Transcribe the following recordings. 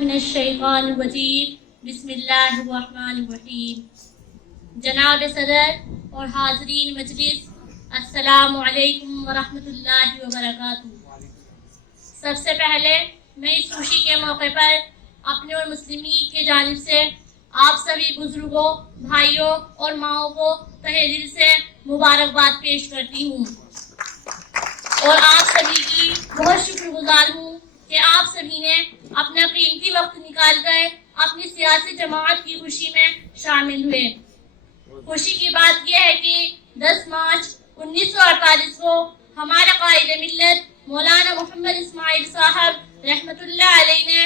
मिनश्शैतानिर्रजीम बिस्मिल्लाहिर्रहमानिर्रहीम। जनाब सदर और हाज़रीन मजलिस, अस्सलामु अलैकुम वरहमतुल्लाहि वबरकातुहू। सबसे पहले मैं इस खुशी के मौके पर अपने और मुस्लिम लीग की जानिब से आप सभी बुजुर्गों, भाइयों और माओं को तहे दिल से मुबारकबाद पेश करती हूँ और आप सभी की बहुत शुक्रगुजार हूँ कि आप सभी ने अपना कीमती वक्त निकाल कर अपनी सियासी जमात की खुशी में शामिल हुए। खुशी की बात यह है कि 10 मार्च 1948 को हमारा कायद मिल्लत मौलाना मोहम्मद इस्माइल साहब रहमतुल्लाह अलैह ने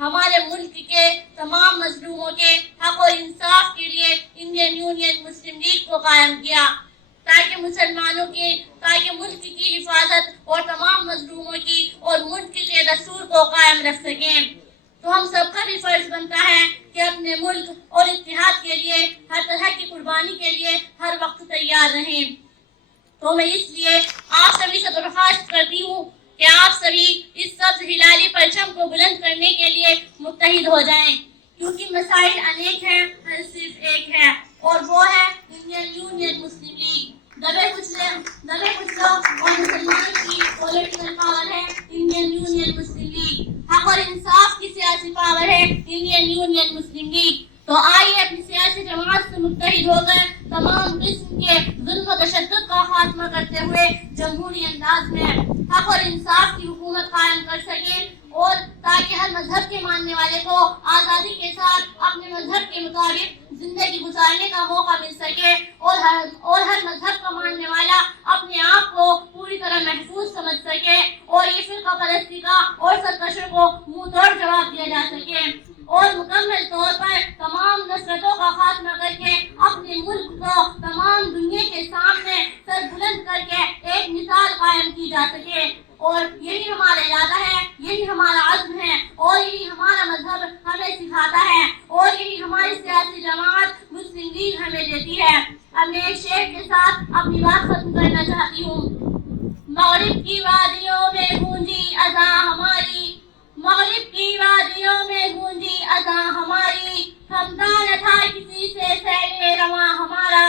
हमारे मुल्क के तमाम मजलूमों के हक और इंसाफ के लिए इंडियन यूनियन मुस्लिम लीग को कायम किया ताकि मुल्क की हिफाजत और तमाम मजलूमों की और मुल्क के दस्तूर को कायम रख सकें। तो हम सबका भी फर्ज बनता है कि अपने मुल्क और इत्तेहाद के लिए हर तरह की कुर्बानी के लिए हर वक्त तैयार रहें। तो मैं इसलिए आप सभी से दरख्वास्त करती हूँ कि आप सभी इस सब्ज हिलाली परचम को बुलंद करने के लिए मुत्तहिद हो जाएं, क्योंकि मसाइल अनेक हैं, हल सिर्फ एक है और वो है इंडियन यूनियन मुस्लिम लीग। दबे कुचले और मुसलमानों की पॉलिटिकल पावर है इंडियन यूनियन मुस्लिम लीग। हक और इंसाफ की सियासी पावर है इंडियन यूनियन मुस्लिम लीग। तो आइए अपनी सियासी जमात से मुत्तहिद होकर तमाम किस्म के जुल्म व तशद्दुद का खात्मा करते हुए जमहूरी अंदाज में हक और इंसाफ की हुकूमत कायम कर सके और ताकि हर मजहब के मानने वाले को आज़ादी के साथ अपने मजहब के मुताबिक जिंदगी गुजारने का मौका मिल सके और हर मजहब का मानने वाला अपने आप को पूरी तरह महफूज समझ सके और ये फिरका परस्ती का और सरकशों को मुंह तोड़ जवाब दिया जा सके और मुकम्मल तौर पर तमाम नफरतों का खात्मा करके अपने मुल्क को तमाम दुनिया के सामने सर बुलंद करके एक मिसाल कायम की जा सके। और यही हमारा इरादा है, यही हमारा अज़्म है और यही हमारा मजहब हमें सिखाता है और यही हमारी सियासी जमात मुस्लिम लीग हमें देती है। अब मैं एक शेर के साथ अपनी बात खत्म करना चाहती हूँ। मगरिब की वादियों में गूंजी अज़ां हमारी, मगरिब की वादियों में गूंजी अज़ां हमारी, थमता न था किसी से सैरे रवा हमारा।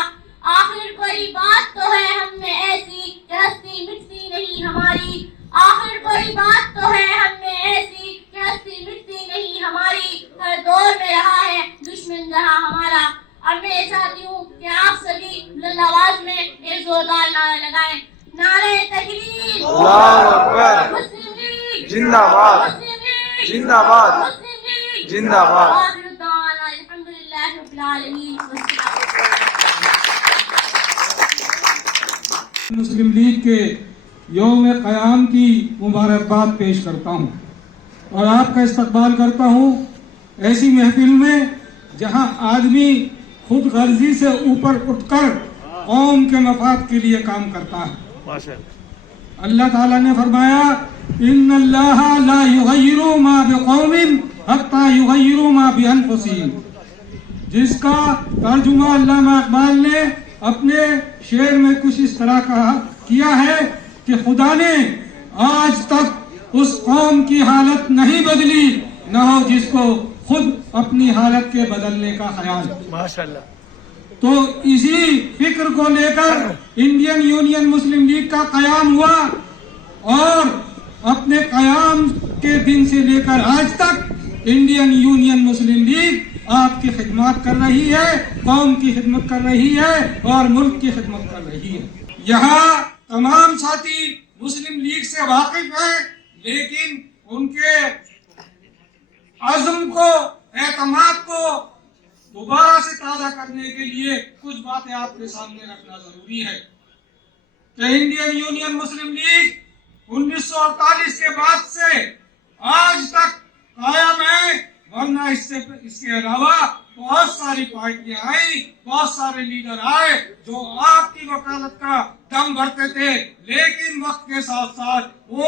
आखिर कोई बात तो है हम में ऐसी कि हस्ती मिटती नहीं हमारी, आखिर कोई बात तो है हम में ऐसी कि हस्ती मिटती नहीं हमारी। हर दौर में रहा है दुश्मन जहां हमारा। अब मैं चाहती हूँ कि आप सभी बुलंद आवाज में एक जोरदार नारा लगाएं। नारे तकबीर, मुस्लिम लीग जिंदाबाद, जिंदाबाद, जिंदाबाद। अल्हम्दुलिल्लाह रब्बिल आलमीन। मुस्लिम लीग के यौम क़याम की मुबारकबाद पेश करता हूँ और आपका इस्तकबाल करता हूँ ऐसी महफिल में जहाँ आदमी खुद गर्जी से ऊपर उठकर कौम के मफाद के लिए काम करता है। अल्लाह ताला ने फरमाया, इन्नल्लाह ला युगय्यिरु मा बिक़ौमिन हत्ता युगय्यिरु मा बिअनफुसिहिम, जिसका तर्जुमा अल्लामा इकबाल ने अपने शेर में कुछ इस तरह का किया है कि खुदा ने आज तक उस कौम की हालत नहीं बदली न हो जिसको खुद अपनी हालत के बदलने का ख्याल। माशाल्लाह। तो इसी फिक्र को लेकर इंडियन यूनियन मुस्लिम लीग का कयाम हुआ और अपने कयाम के दिन से लेकर आज तक इंडियन यूनियन मुस्लिम लीग आपकी खिदमत कर रही है, कौम की खिदमत कर रही है और मुल्क की खिदमत कर रही है। यहाँ तमाम साथी मुस्लिम लीग से वाकिफ हैं, लेकिन उनके अज़्म को, एतमाद को दोबारा से ताज़ा करने के लिए कुछ बातें आपके सामने रखना जरूरी है कि इंडियन यूनियन मुस्लिम लीग 1948 के बाद से आज तक कायम है, वरना इसके अलावा बहुत सारी पार्टियां आई, बहुत सारे लीडर आए जो आपकी वकालत का दम भरते थे, लेकिन वक्त के साथ साथ वो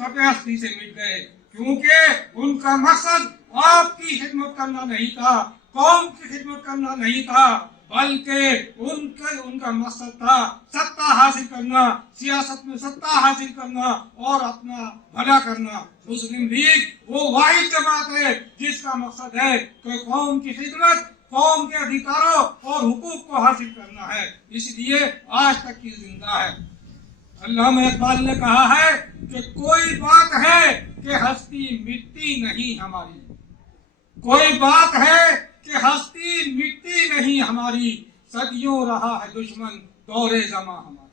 सफ़े हस्ती से मिट गए, क्योंकि उनका मकसद आपकी खिदमत करना नहीं था, कौम की खिदमत करना नहीं था, बल्कि उनका मकसद था सत्ता हासिल करना, सियासत में सत्ता हासिल करना और अपना भला करना। मुस्लिम लीग वो वाहिद जमात है जिसका मकसद है कि कौम की खिदमत, कौम के अधिकारों और हुकूक को हासिल करना है, इसलिए आज तक की जिंदा है। अल्लामा इकबाल ने कहा है कि कोई बात है कि हस्ती मिटती नहीं हमारी, कोई बात है कि हस्ती मिटती नहीं हमारी, सदियों रहा है दुश्मन दौरे जमा हमारा।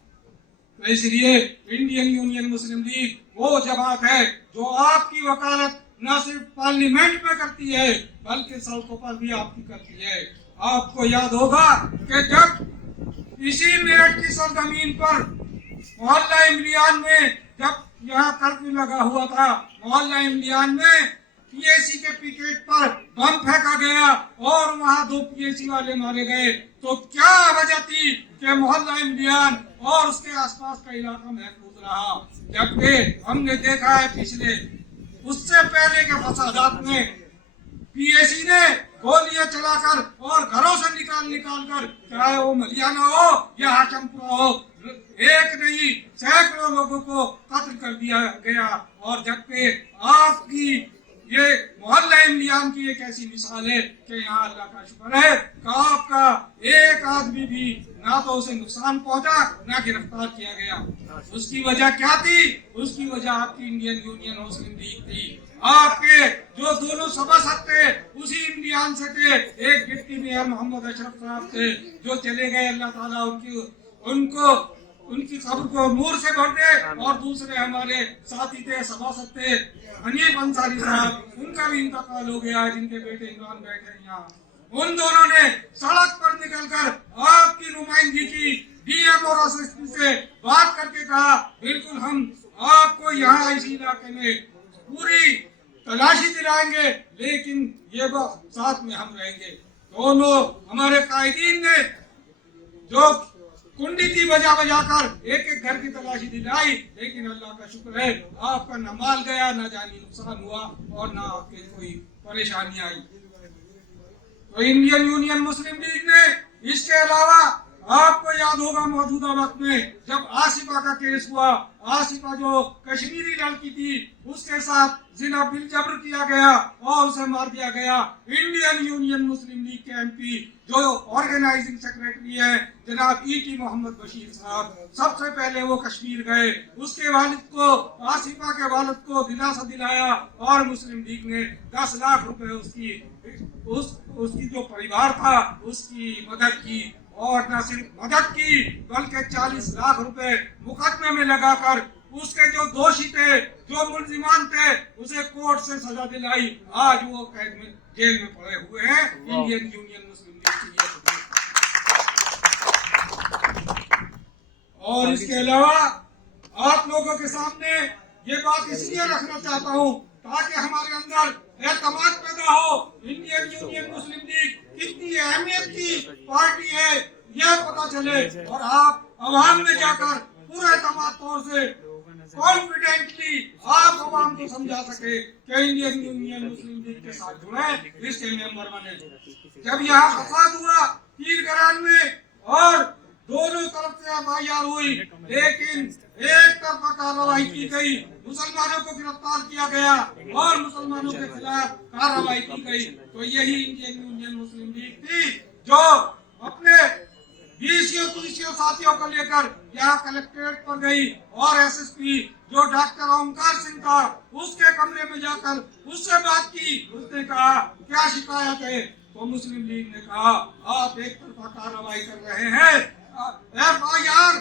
तो इसलिए इंडियन यूनियन मुस्लिम लीग वो जमात है जो आपकी वकालत न सिर्फ पार्लियामेंट में करती है बल्कि सड़कों पर भी आपकी करती है। आपको याद होगा कि जब इसी मेरठ की सरजमीन पर मोहल्ला इमलियान में जब यहाँ कर्फ्यू लगा हुआ था, मोहल्ला इमलियान में पीएसी के पिकेट पर बम फेंका गया और वहाँ 2 पीएसी वाले मारे गए, तो क्या वजह थी कि मोहल्ला इमलियान और उसके आसपास का इलाका महफूज रहा, जबकि हमने देखा है पिछले उससे पहले के फसादात में पीएसी ने गोलियां चलाकर और घरों से निकाल कर, चाहे वो मलियाना हो या हाशमपुरा हो, एक नहीं सैकड़ों लोगों को कत्ल कर दिया गया। और जबकि आपकी ये मोहल्ला इमलियान की एक ऐसी मिसाल है कि यहाँ अल्लाह का शुक्र है कि आपका एक आदमी भी ना तो उसे नुकसान पहुंचा ना गिरफ्तार किया गया। उसकी वजह क्या थी? उसकी वजह आपकी इंडियन यूनियन मुस्लिम लीग थी। आपके जो दोनों सभासद थे उसी इमलियान से थे, एक डिप्टी मेयर मोहम्मद अशरफ साहब थे जो चले गए, अल्लाह ताला उनकी खबर को नूर से भर दे, और दूसरे हमारे साथी थे, सभासद थे हनीफ अंसारी साहब, उनका भी इंतकाल हो गया, जिनके बेटे इमरान बैठे हैं यहाँ। उन दोनों ने सड़क पर निकलकर आपकी नुमाइंदगी की, डीएम और एसएसपी से बात करके कहा बिल्कुल हम आपको यहाँ इसी इलाके में पूरी तलाशी दिलाएंगे, लेकिन ये वक्त साथ में हम रहेंगे। दोनों हमारे कायदीन ने जो कुंडी की बजा कर एक एक घर की तलाशी दिलाई, लेकिन अल्लाह का शुक्र है आपका न माल गया, न जानी नुकसान हुआ और न आपके कोई परेशानी आई। तो इंडियन यूनियन मुस्लिम लीग ने इसके अलावा आपको याद होगा मौजूदा वक्त में जब आसिफा का केस हुआ, आसिफा जो कश्मीरी लड़की थी उसके साथ जिना बिल जबर किया गया और उसे मार दिया गया। इंडियन यूनियन मुस्लिम लीग के एमपी जो ऑर्गेनाइजिंग सेक्रेटरी है जनाब ईटी मोहम्मद बशीर साहब, सबसे पहले वो कश्मीर गए, उसके वालिद को, आसिफा के वालिद को दिलासा दिलाया और मुस्लिम लीग ने 10 लाख रुपए उसकी जो परिवार था उसकी मदद की, और न सिर्फ मदद की बल्कि 40 लाख रुपए मुकदमे में लगाकर उसके जो दोषी थे, जो मुलजिमान थे, उसे कोर्ट से सजा दिलाई। आज वो कैद में जेल में पड़े हुए हैं। इंडियन यूनियन मुस्लिम लीग की और इसके अलावा आप लोगों के सामने ये बात इसलिए रखना चाहता हूँ ताकि हमारे अंदर एतमाद पैदा हो। इंडियन यूनियन मुस्लिम लीग कितनी अहमियत की पार्टी है यह पता चले और आप अवाम में जाकर पूरे एतमाद तौर से कॉन्फिडेंटली आप अवाम को समझा सके कि इंडियन यूनियन मुस्लिम लीग के साथ जुड़े, इसके मेंबर बने। जब यहाँ फसाद हुआ पीरगरान में और दोनों तरफ से एफआईआर हुई, लेकिन एक तरफा कार्रवाई की गई, मुसलमानों को गिरफ्तार किया गया और मुसलमानों के खिलाफ कार्रवाई की गई। तो यही इंडियन यूनियन मुस्लिम लीग थी जो अपने बीसीओ साथियों को लेकर यहाँ कलेक्ट्रेट पर गई और एसएसपी जो डॉक्टर ओमकार सिंह था उसके कमरे में जाकर उससे बात की। उसने कहा क्या शिकायत है? तो मुस्लिम लीग ने कहा आप एक तरफा कार्रवाई कर रहे हैं, एफआईआर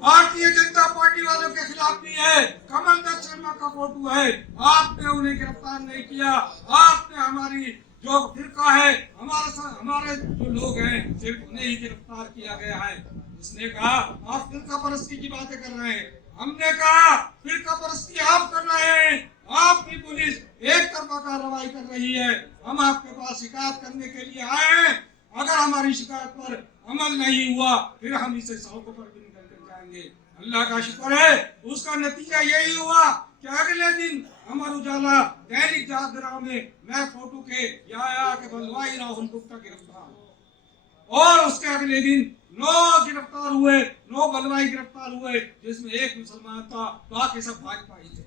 भारतीय जनता पार्टी वालों के खिलाफ भी है, कमल दत्त शर्मा का फोटो है, आपने उन्हें गिरफ्तार नहीं किया, आपने हमारी जो फिरका है, हमारे जो लोग हैं सिर्फ उन्हें ही गिरफ्तार किया गया है। उसने कहा आप फिरका परस्ती की बातें कर रहे हैं। हमने कहा फिरका परस्ती आप कर रहे हैं, आपकी पुलिस एक तरफा कार्रवाई कर रही है, हम आपके पास शिकायत करने के लिए आए हैं, अगर हमारी शिकायत पर अमल नहीं हुआ फिर हम इसे सड़कों पर भी निकल कर जाएंगे। अल्लाह का शुक्र है उसका नतीजा यही हुआ कि अगले दिन अमर उजाला दैनिक जागरण में मैं फोटो के आया कि बलवाई राहुल गुप्ता गिरफ्तार और उसके अगले दिन 9 गिरफ्तार हुए, 9 बलवाई गिरफ्तार हुए, जिसमें एक मुसलमान था, बाकी सब भाजपाई थे।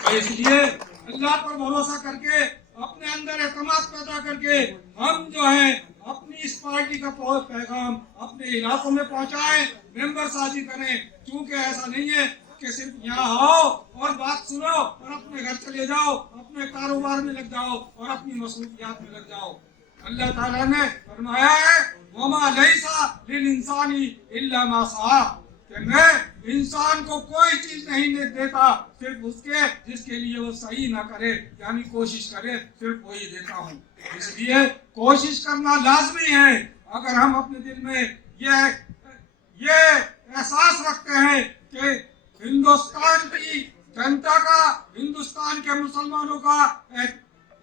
तो इसलिए अल्लाह पर भरोसा करके, अपने अंदर एतमाद पैदा करके हम जो है अपनी इस पार्टी का पैगाम अपने इलाकों में पहुंचाएं, मेंबर साझी करें। क्योंकि ऐसा नहीं है कि सिर्फ यहाँ आओ और बात सुनो और अपने घर चले जाओ, अपने कारोबार में लग जाओ और अपनी मसरूफियात में लग जाओ। अल्लाह ताला ने फरमाया है, वमा लैसा लिल इंसानी इल्ला मा सआ, कि मैं इंसान को कोई चीज नहीं देता सिर्फ उसके जिसके लिए वो सही ना करे, यानी कोशिश करे, सिर्फ वही देता हूँ। इसलिए कोशिश करना लाजमी है। अगर हम अपने दिल में ये एहसास रखते हैं कि हिंदुस्तान की जनता का, हिंदुस्तान के मुसलमानों का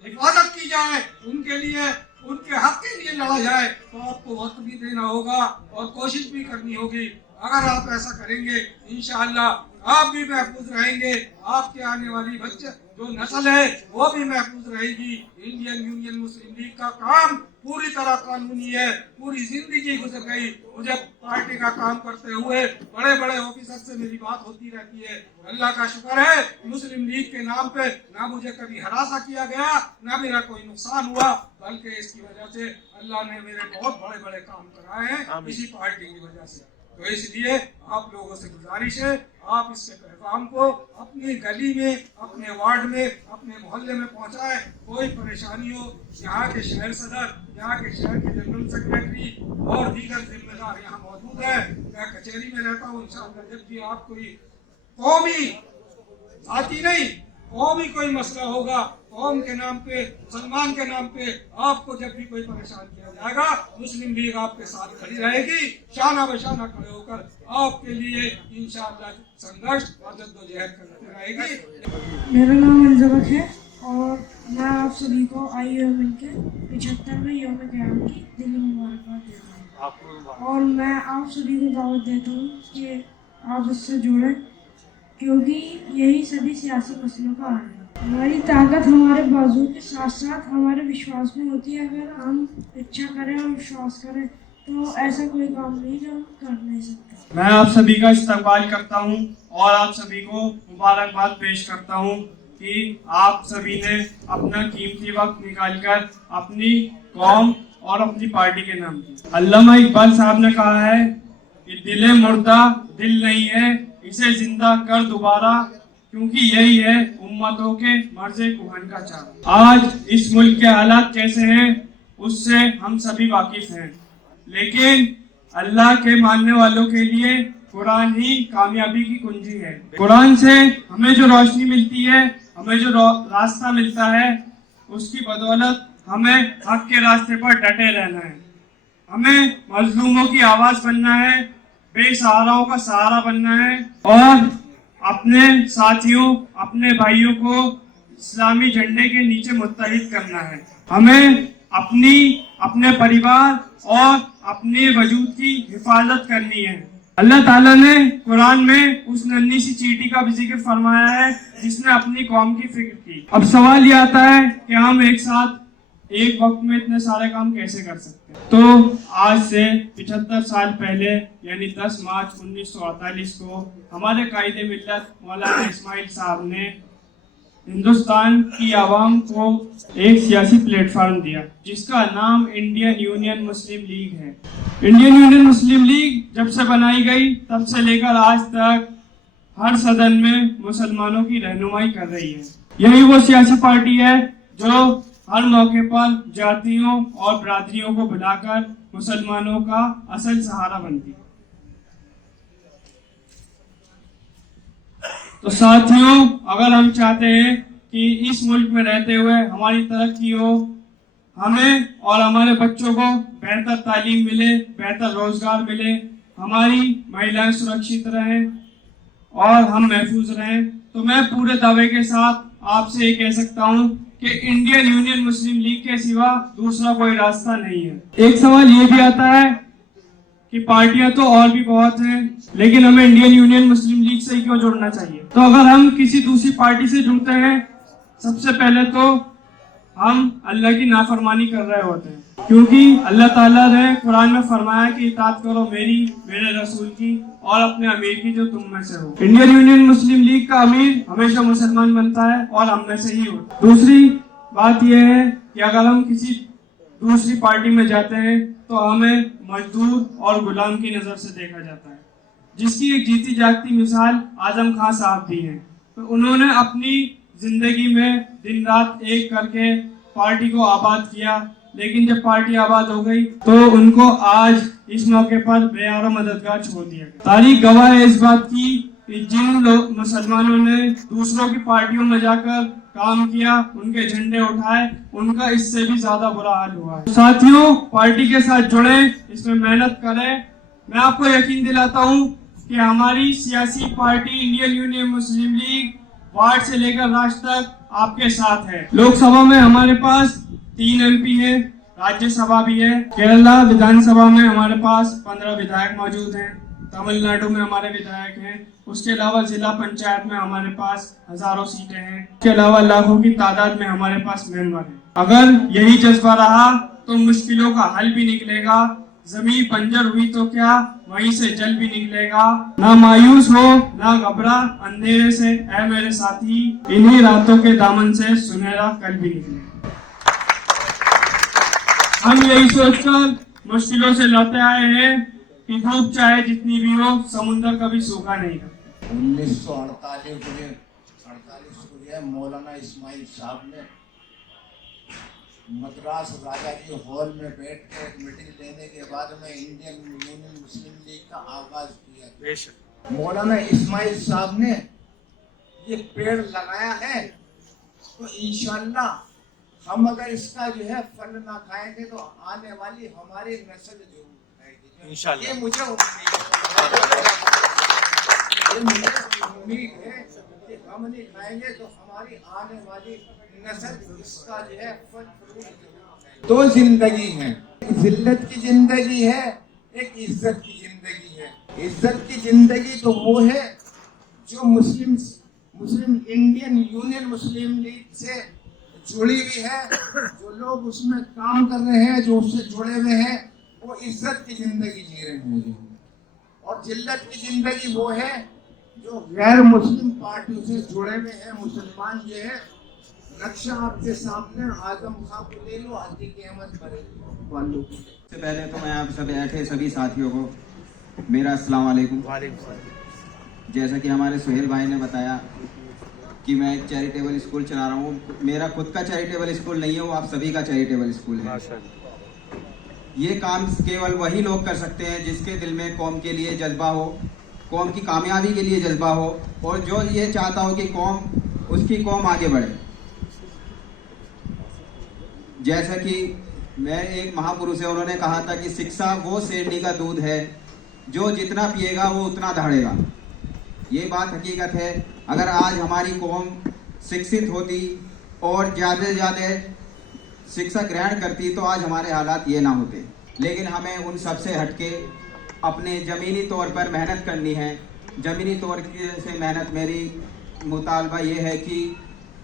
हिफाजत की जाए, उनके लिए, उनके हक के लिए लड़ा जाए, तो आपको वक्त भी देना होगा और कोशिश भी करनी होगी। अगर आप ऐसा करेंगे, इंशाअल्लाह आप भी महफूज रहेंगे, आपके आने वाली बच्चे जो नस्ल है वो भी महफूज रहेगी। इंडियन यूनियन मुस्लिम लीग का काम पूरी तरह कानूनी है। पूरी जिंदगी गुजर गई मुझे पार्टी का काम करते हुए, बड़े बड़े ऑफिसर से मेरी बात होती रहती है। अल्लाह का शुक्र है, मुस्लिम लीग के नाम पे ना मुझे कभी हरासा किया गया, ना मेरा कोई नुकसान हुआ, बल्कि इसकी वजह से अल्लाह ने मेरे बहुत बड़े बड़े काम कराए हैं इसी पार्टी की वजह से। तो इसलिए आप लोगों से गुजारिश है, आप इसके पैगाम को अपनी गली में, अपने वार्ड में, अपने मोहल्ले में पहुंचाएं। कोई परेशानी हो, यहाँ के शहर सदर, यहाँ के शहर के जनरल सेक्रेटरी और दीगर जिम्मेदार यहाँ मौजूद है। मैं कचहरी में रहता हूँ। इंशाअल्लाह जब भी आप कोई कौमी जाति नहीं, कौमी कोई मसला होगा, कौम के नाम पे, मुसलमान के नाम पे आपको जब भी कोई परेशान किया जाएगा, मुस्लिम लीग आपके साथ खड़ी रहेगी, शाना बशाना खड़े होकर आपके लिए इंशाअल्लाह संघर्ष और जद्दोजहद करते रहेगी। मेरा नाम अल्जबक है और मैं आप सभी को IUMN के 75वें यौम क़याम की दिली मुबारकबाद देता हूँ। और मैं आप सभी को दावत देता हूँ कि आप इससे जुड़ें, क्योंकि यही सभी सियासी मसलों का हल है। हमारी ताकत हमारे बाजू के साथ साथ हमारे विश्वास में होती है। अगर हम इच्छा करें और विश्वास करें तो ऐसा कोई काम नहीं जो हम कर नहीं सकते। मैं आप सभी का इस्तकबाल करता हूं और आप सभी को मुबारकबाद पेश करता हूं कि आप सभी ने अपना कीमती वक्त निकालकर अपनी कौम और अपनी पार्टी के नाम की। अल्लामा इकबाल साहब ने कहा है कि दिले मुर्दा दिल नहीं है, इसे जिंदा कर दोबारा, क्योंकि यही है उम्मतों के मर्ज़े कुहन का चाह। आज इस मुल्क के हालात कैसे हैं उससे हम सभी वाकिफ हैं, लेकिन अल्लाह के मानने वालों के लिए कुरान ही कामयाबी की कुंजी है। कुरान से हमें जो रोशनी मिलती है, हमें जो रास्ता मिलता है, उसकी बदौलत हमें हक के रास्ते पर डटे रहना है। हमें मजलूमों की आवाज बनना है, बेसहाराओं का सहारा बनना है और अपने साथियों, अपने भाइयों को इस्लामी झंडे के नीचे मुत्तहिद करना है। हमें अपने परिवार और अपने वजूद की हिफाजत करनी है। अल्लाह ताला ने कुरान में उस नन्ही सी चींटी का भी जिक्र फरमाया है जिसने अपनी कौम की फिक्र की। अब सवाल ये आता है कि हम एक साथ एक वक्त में इतने सारे काम कैसे कर सकते हैं। तो आज से 75 साल पहले यानी 10 मार्च 1948 को हमारे कायदे मिल्लत मौलाना इस्माइल साहब ने हिंदुस्तान की आवाम को एक सियासी प्लेटफॉर्म दिया जिसका नाम इंडियन यूनियन मुस्लिम लीग है। इंडियन यूनियन मुस्लिम लीग जब से बनाई गई तब से लेकर आज तक हर सदन में मुसलमानों की रहनुमाई कर रही है। यही वो सियासी पार्टी है जो हर मौके पर जातियों और बरादरियों को बुलाकर मुसलमानों का असल सहारा बनती है। तो साथियों, अगर हम चाहते हैं कि इस मुल्क में रहते हुए हमारी तरक्की हो, हमें और हमारे बच्चों को बेहतर तालीम मिले, बेहतर रोजगार मिले, हमारी महिलाएं सुरक्षित रहें और हम महफूज रहें, तो मैं पूरे दावे के साथ आपसे ये कह सकता हूँ कि इंडियन यूनियन मुस्लिम लीग के सिवा दूसरा कोई रास्ता नहीं है। एक सवाल ये भी आता है कि पार्टियां तो और भी बहुत हैं, लेकिन हमें इंडियन यूनियन मुस्लिम लीग से ही क्यों जुड़ना चाहिए। तो अगर हम किसी दूसरी पार्टी से जुड़ते हैं, सबसे पहले तो हम अल्लाह की नाफरमानी कर रहे होते हैं, क्योंकि अल्लाह ताला ने कुरान में फरमाया कि इताअत करो मेरी, मेरे रसूल की और अपने अमीर की जो तुम में से हो। इंडियन यूनियन मुस्लिम लीग का अमीर हमेशा मुसलमान बनता है और हम में से ही होता है। दूसरी बात यह है कि अगर हम किसी दूसरी पार्टी में जाते हैं तो हमें मजदूर और गुलाम की नजर से देखा जाता है, जिसकी एक जीती जागती मिसाल आजम खान साहब भी हैं। तो उन्होंने अपनी जिंदगी में दिन रात एक करके पार्टी को आबाद किया, लेकिन जब पार्टी आबाद हो गई तो उनको आज इस मौके पर बेयारो मददगार छोड़ दिया गया। तारीख गवाह है इस बात की कि जिन लोग मुसलमानों ने दूसरों की पार्टियों में जाकर काम किया, उनके झंडे उठाए, उनका इससे भी ज्यादा बुरा हाल हुआ है। साथियों, पार्टी के साथ जुड़े, इसमें मेहनत करें। मैं आपको यकीन दिलाता हूँ कि हमारी सियासी पार्टी इंडियन यूनियन मुस्लिम लीग वार्ड से लेकर राष्ट्र तक आपके साथ है। लोकसभा में हमारे पास 3 MP है, राज्यसभा भी है। केरला विधानसभा में हमारे पास 15 विधायक मौजूद हैं, तमिलनाडु में हमारे विधायक हैं। उसके अलावा जिला पंचायत में हमारे पास हजारों सीटें हैं। इसके अलावा लाखों की तादाद में हमारे पास मेंबर हैं। अगर यही जज्बा रहा तो मुश्किलों का हल भी निकलेगा। जमीन बंजर हुई तो क्या, वहीं से जल भी निकलेगा। ना मायूस हो, ना घबरा अंधेरे से ऐ मेरे साथी, इन्हीं रातों के दामन से सुनहरा कल भी निकलेगा। हम यही सोचकर मुश्किलों से लौटे आए हैं कि धूप चाहे जितनी भी हो, समुद्र कभी सूखा नहीं करता। 1948 को मौलाना इस्माइल साहब ने मद्रास राजा जी हॉल में बैठ कर एक मीटिंग लेने के बाद में इंडियन यूनियन मुस्लिम लीग का आगाज किया। मौलाना इस्माइल साहब ने ये पेड़ लगाया है, तो इंशाल्लाह हम अगर इसका जो है फल ना खाएंगे तो आने वाली हमारी नस्ल जरूर खाएगी इंशाल्लाह। ये मुझे उम्मीद है कि हम नहीं खाएंगे तो हमारी आने वाली नस्ल इसका जो है फल फ्रूट। 2 जिंदगी है, एक जिल्लत की जिंदगी है, एक इज्जत की जिंदगी है। इज्जत की जिंदगी तो वो है जो मुस्लिम इंडियन यूनियन मुस्लिम लीग से जुड़ी हुई है, जो लोग उसमें काम कर रहे हैं, जो उससे जुड़े हुए हैं, वो इज्जत की जिंदगी जी रहे हैं। और जिल्लत की जिंदगी वो है जो गैर मुस्लिम पार्टियों से जुड़े हुए हैं। मुसलमान जो है, नक्शा आपके सामने, आजम खां को ले लो, अतीक अहमद वालों को। सबसे पहले तो मैं आप सब बैठे सभी साथियों को मेरा अस्सलाम वालेकुम। जैसा कि हमारे सुहेल भाई ने बताया कि मैं एक चैरिटेबल स्कूल चला रहा हूँ। मेरा खुद का चैरिटेबल स्कूल नहीं है, वो आप सभी का चैरिटेबल स्कूल है। ये काम केवल वही लोग कर सकते हैं जिसके दिल में कौम के लिए जज्बा हो, कौम की कामयाबी के लिए जज्बा हो, और जो ये चाहता हो कि उसकी कौम आगे बढ़े। जैसा कि मैं एक महापुरुष है, उन्होंने कहा था कि शिक्षा वो शेरनी का दूध है जो जितना पिएगा वो उतना दहाड़ेगा। ये बात हकीकत है। अगर आज हमारी कौम शिक्षित होती और ज़्यादा से ज़्यादा शिक्षा ग्रहण करती तो आज हमारे हालात ये ना होते। लेकिन हमें उन सब से हटके अपने ज़मीनी तौर पर मेहनत करनी है। ज़मीनी तौर से मेहनत मेरी मुतालबा ये है कि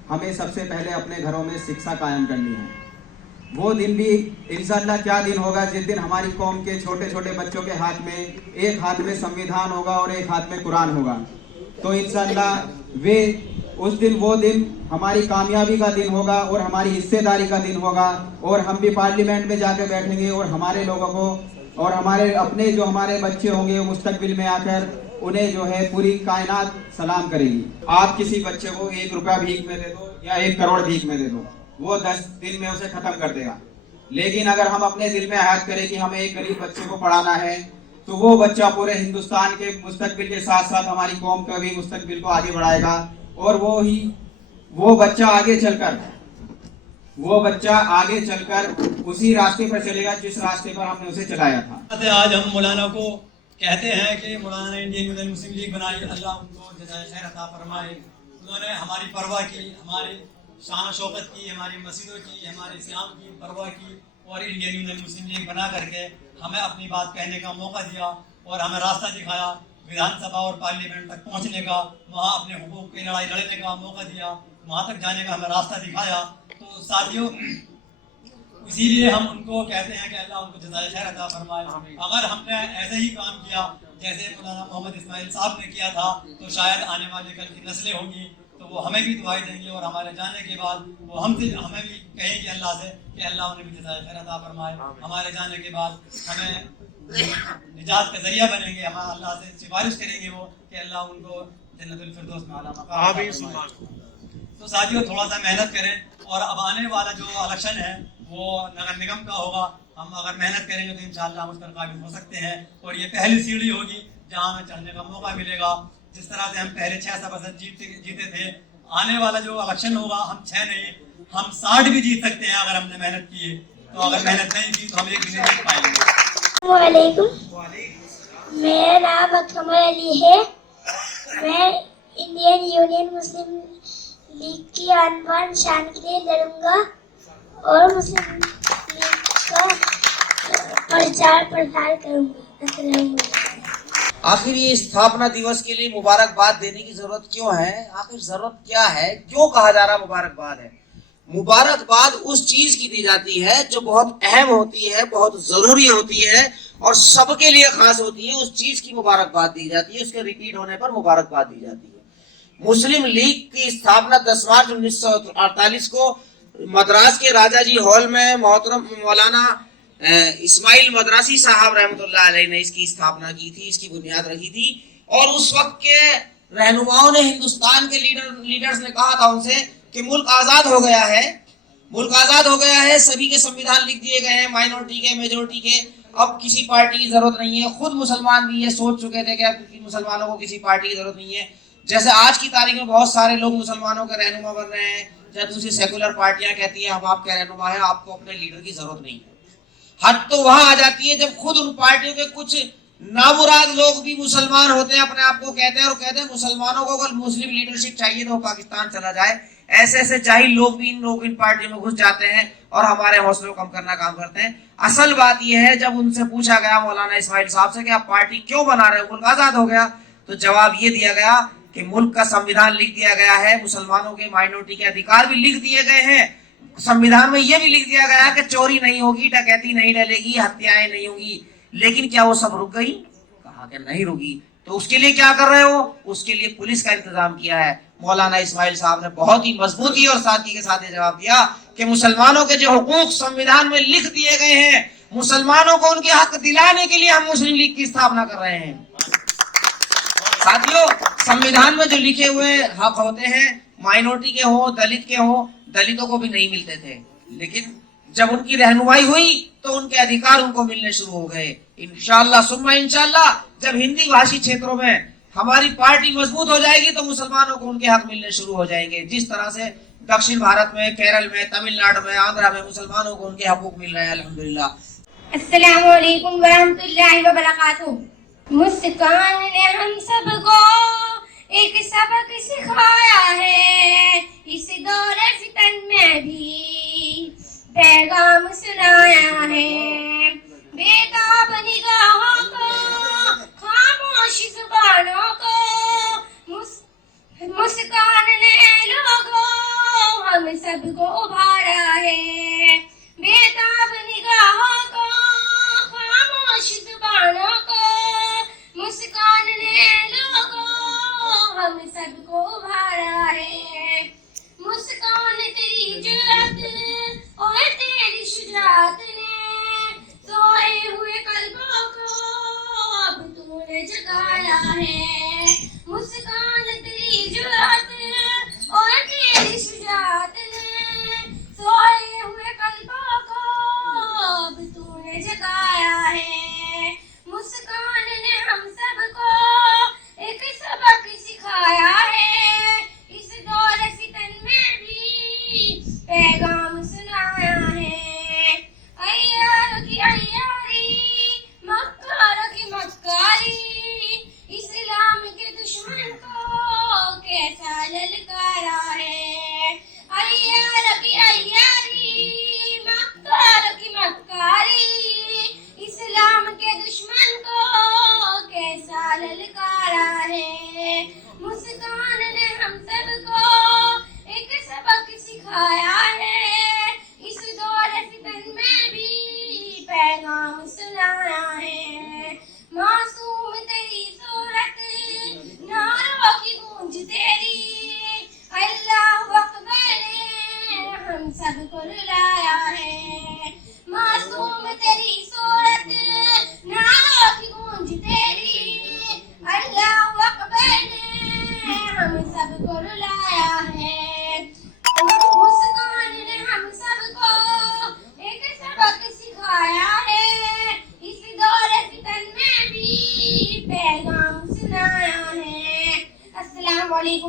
हमें सबसे पहले अपने घरों में शिक्षा कायम करनी है। वो दिन भी इंशाअल्लाह क्या दिन होगा जिस दिन हमारी कौम के छोटे छोटे बच्चों के हाथ में, एक हाथ में संविधान होगा और एक हाथ में कुरान होगा। तो इंशाअल्लाह वो दिन हमारी कामयाबी का दिन होगा और हमारी हिस्सेदारी का दिन होगा। और हम भी पार्लियामेंट में जाकर बैठेंगे और हमारे लोगों को और हमारे अपने जो हमारे बच्चे होंगे मुस्तकबिल में आकर उन्हें जो है पूरी कायनात सलाम करेगी। आप किसी बच्चे को 1 रुपया भीख में दे दो या 1 करोड़ भीख में दे दो, वो 10 दिन में उसे खत्म कर देगा। लेकिन अगर हम अपने दिल में अहद करें कि हमें एक गरीब बच्चे को पढ़ाना है, तो वो बच्चा पूरे हिंदुस्तान के मुस्तकबिल के साथ साथ हमारी कौम का भी मुस्तकबिल को आगे बढ़ाएगा। और वो बच्चा आगे चलकर उसी रास्ते पर चलेगा जिस रास्ते पर हमने उसे चलाया था। आज हम मौलाना को कहते हैं कि मौलाना ने इंडियन यूनियन मुस्लिम लीग बनाई, अल्लाह उनको जज़ाए खैर अता फरमाए। उन्होंने हमारी परवाह की, हमारी शान शौकत की, हमारी मस्जिदों की, हमारे इस्लाम की परवाह की और इंडियन यूनियन मुस्लिम लीग बना करके हमें अपनी बात कहने का मौका दिया और हमें रास्ता दिखाया विधानसभा और पार्लियामेंट तक पहुंचने का, वहां अपने हुकूक की लड़ाई लड़ने का मौका दिया, वहां तक जाने का हमें रास्ता दिखाया। तो तो साथियों, इसीलिए हम उनको कहते हैं कि अल्लाह उनको जज़ाए खैर अता फरमाए। अगर हमने ऐसे ही काम किया जैसे मौलाना मोहम्मद इस्माइल साहब ने किया था, तो शायद आने वाले कल की नस्लें होंगी तो वो हमें भी दुआएं देंगी और हमारे जाने के बाद वो हमें भी कहेंगे अल्लाह से कि अल्लाह उन्हें भी जज़ाए खैर अता फरमाए। हमारे जाने के बाद हमें निजात का जरिया बनेंगे, हम अल्लाह से सिफारिश करेंगे वो कि अल्लाह उनको जन्नतुल फिरदौस में आला मकाम अता फरमाए। तो साथियों, थोड़ा सा मेहनत करें और अब आने वाला जो इलेक्शन है वो नगर निगम का होगा। हम अगर मेहनत करेंगे तो इंशाअल्लाह हम उस पर काबिल हो सकते हैं और ये पहली सीढ़ी होगी जहां हमें चढ़ने का मौका मिलेगा। जिस तरह से हम पहले 6% जीते थे, आने वाला जो इलेक्शन होगा हम 6 नहीं, हम 60 भी जीत सकते हैं अगर हमने मेहनत की है। तो अगर मेहनत नहीं की तो हम एक भी नहीं जीत पाएंगे। वालेकुम, मेरा नाम अकमल अली है। मैं इंडियन यूनियन मुस्लिम लीग की आन शान के लिए लड़ूंगा और मुस्लिम लीग का प्रचार प्रसार करूंगा। आखिर ये स्थापना दिवस के लिए मुबारकबाद देने की जरूरत क्यों है? आखिर जरूरत क्या है? क्यों कहा जा रहा मुबारकबाद है? मुबारकबाद उस चीज की दी जाती है जो बहुत अहम होती है, बहुत जरूरी होती है और सबके लिए खास होती है। उस चीज की मुबारकबाद दी जाती है, उसके रिपीट होने पर मुबारकबाद दी जाती है। मुस्लिम लीग की स्थापना 10 मार्च 1948 को मद्रास के राजाजी हॉल में मोहतरम मौलाना इस्माइल मद्रासी साहब रहमतुल्लाह अलैह ने इसकी स्थापना की थी, इसकी बुनियाद रखी थी। और उस वक्त के रहनुमाओं ने, हिंदुस्तान के लीडर्स ने कहा था उनसे कि मुल्क आजाद हो गया है, मुल्क आजाद हो गया है, सभी के संविधान लिख दिए गए हैं, माइनॉरिटी के, मेजोरिटी के, अब किसी पार्टी की जरूरत नहीं है। खुद मुसलमान भी ये सोच चुके थे कि अब मुसलमानों को किसी पार्टी की जरूरत नहीं है। जैसे आज की तारीख में बहुत सारे लोग मुसलमानों के रहनुमा बन रहे हैं, या दूसरी सेकुलर पार्टियां कहती हैं हम आपके रहनुमा है, आपको अपने लीडर की जरूरत नहीं है। हद तो वहां आ जाती है जब खुद उन पार्टियों के कुछ नामुराद लोग भी मुसलमान होते हैं, अपने आप को कहते हैं और कहते हैं मुसलमानों को अगर मुस्लिम लीडरशिप चाहिए तो पाकिस्तान चला जाए। ऐसे ऐसे जाहिल लोग भी इन पार्टियों में घुस जाते हैं और हमारे हौसलों को कम करना काम करते हैं। असल बात यह है, जब उनसे पूछा गया मौलाना इस्माइल साहब से कि आप पार्टी क्यों बना रहे हो, मुल्क आजाद हो गया, तो जवाब ये दिया गया कि मुल्क का संविधान लिख दिया गया है, मुसलमानों के, माइनॉरिटी के अधिकार भी लिख दिए गए हैं। संविधान में यह भी लिख दिया गया है कि चोरी नहीं होगी, डकैती नहीं डलेगी, हत्याएं नहीं होगी। लेकिन क्या वो सब रुक गई? कहा कि नहीं रुकी। तो उसके लिए क्या कर रहे हो? उसके लिए पुलिस का इंतजाम किया है। मौलाना इस्माइल साहब ने बहुत ही मजबूती और सादगी के साथ ये जवाब दिया कि मुसलमानों के जो हुकूक संविधान में लिख दिए गए हैं, मुसलमानों को उनके हक दिलाने के लिए हम मुस्लिम लीग की स्थापना कर रहे हैं। साथियों, संविधान में जो लिखे हुए हक होते हैं, माइनॉरिटी के हो, दलित के हो, दलितों को भी नहीं मिलते थे, लेकिन जब उनकी रहनुमाई हुई तो उनके अधिकार उनको मिलने शुरू हो गए। इंशाअल्लाह सुम्मा इंशाअल्लाह जब हिंदी भाषी क्षेत्रों में हमारी पार्टी मजबूत हो जाएगी तो मुसलमानों को उनके हक मिलने शुरू हो जाएंगे। जिस तरह से दक्षिण भारत में, केरल में, तमिलनाडु में, आंध्रा में मुसलमानों को उनके हकूक मिल रहे हैं अल्हम्दुलिल्लाह। अस्सलामु अलैकुम वरहमतुल्लाहि वबरकातुहू। मुस्कान ने हम सबको एक सबक सिखाया है, इस दौरे फितन में भी पैगाम सुनाया है। बेताब निगाहों को, खामोश जुबानों को, मुस्कान ने लोगों हम सबको उभारा है। बेताब निगाहों को, खामोश जुबानों को, मुस्कान ने लोगों हम सबको उभारा है। मुस्कान तेरी जुर्रत और तेरी शुजाअत ने सोए हुए कल्बों को अब तूने जगाया है। मुस्कान तेरी जुर्रत और तेरी शुजाअत ने सोए हुए कल्बों को अब तूने जगाया है। मुस्कान ने हम सबको एक सबक सिखाया है, इस दौर फितन में भी पैगाम सुनाया है। अय्यारों की अय्यारी, मक्कारों की मक्कारी, इस्लाम के दुश्मन को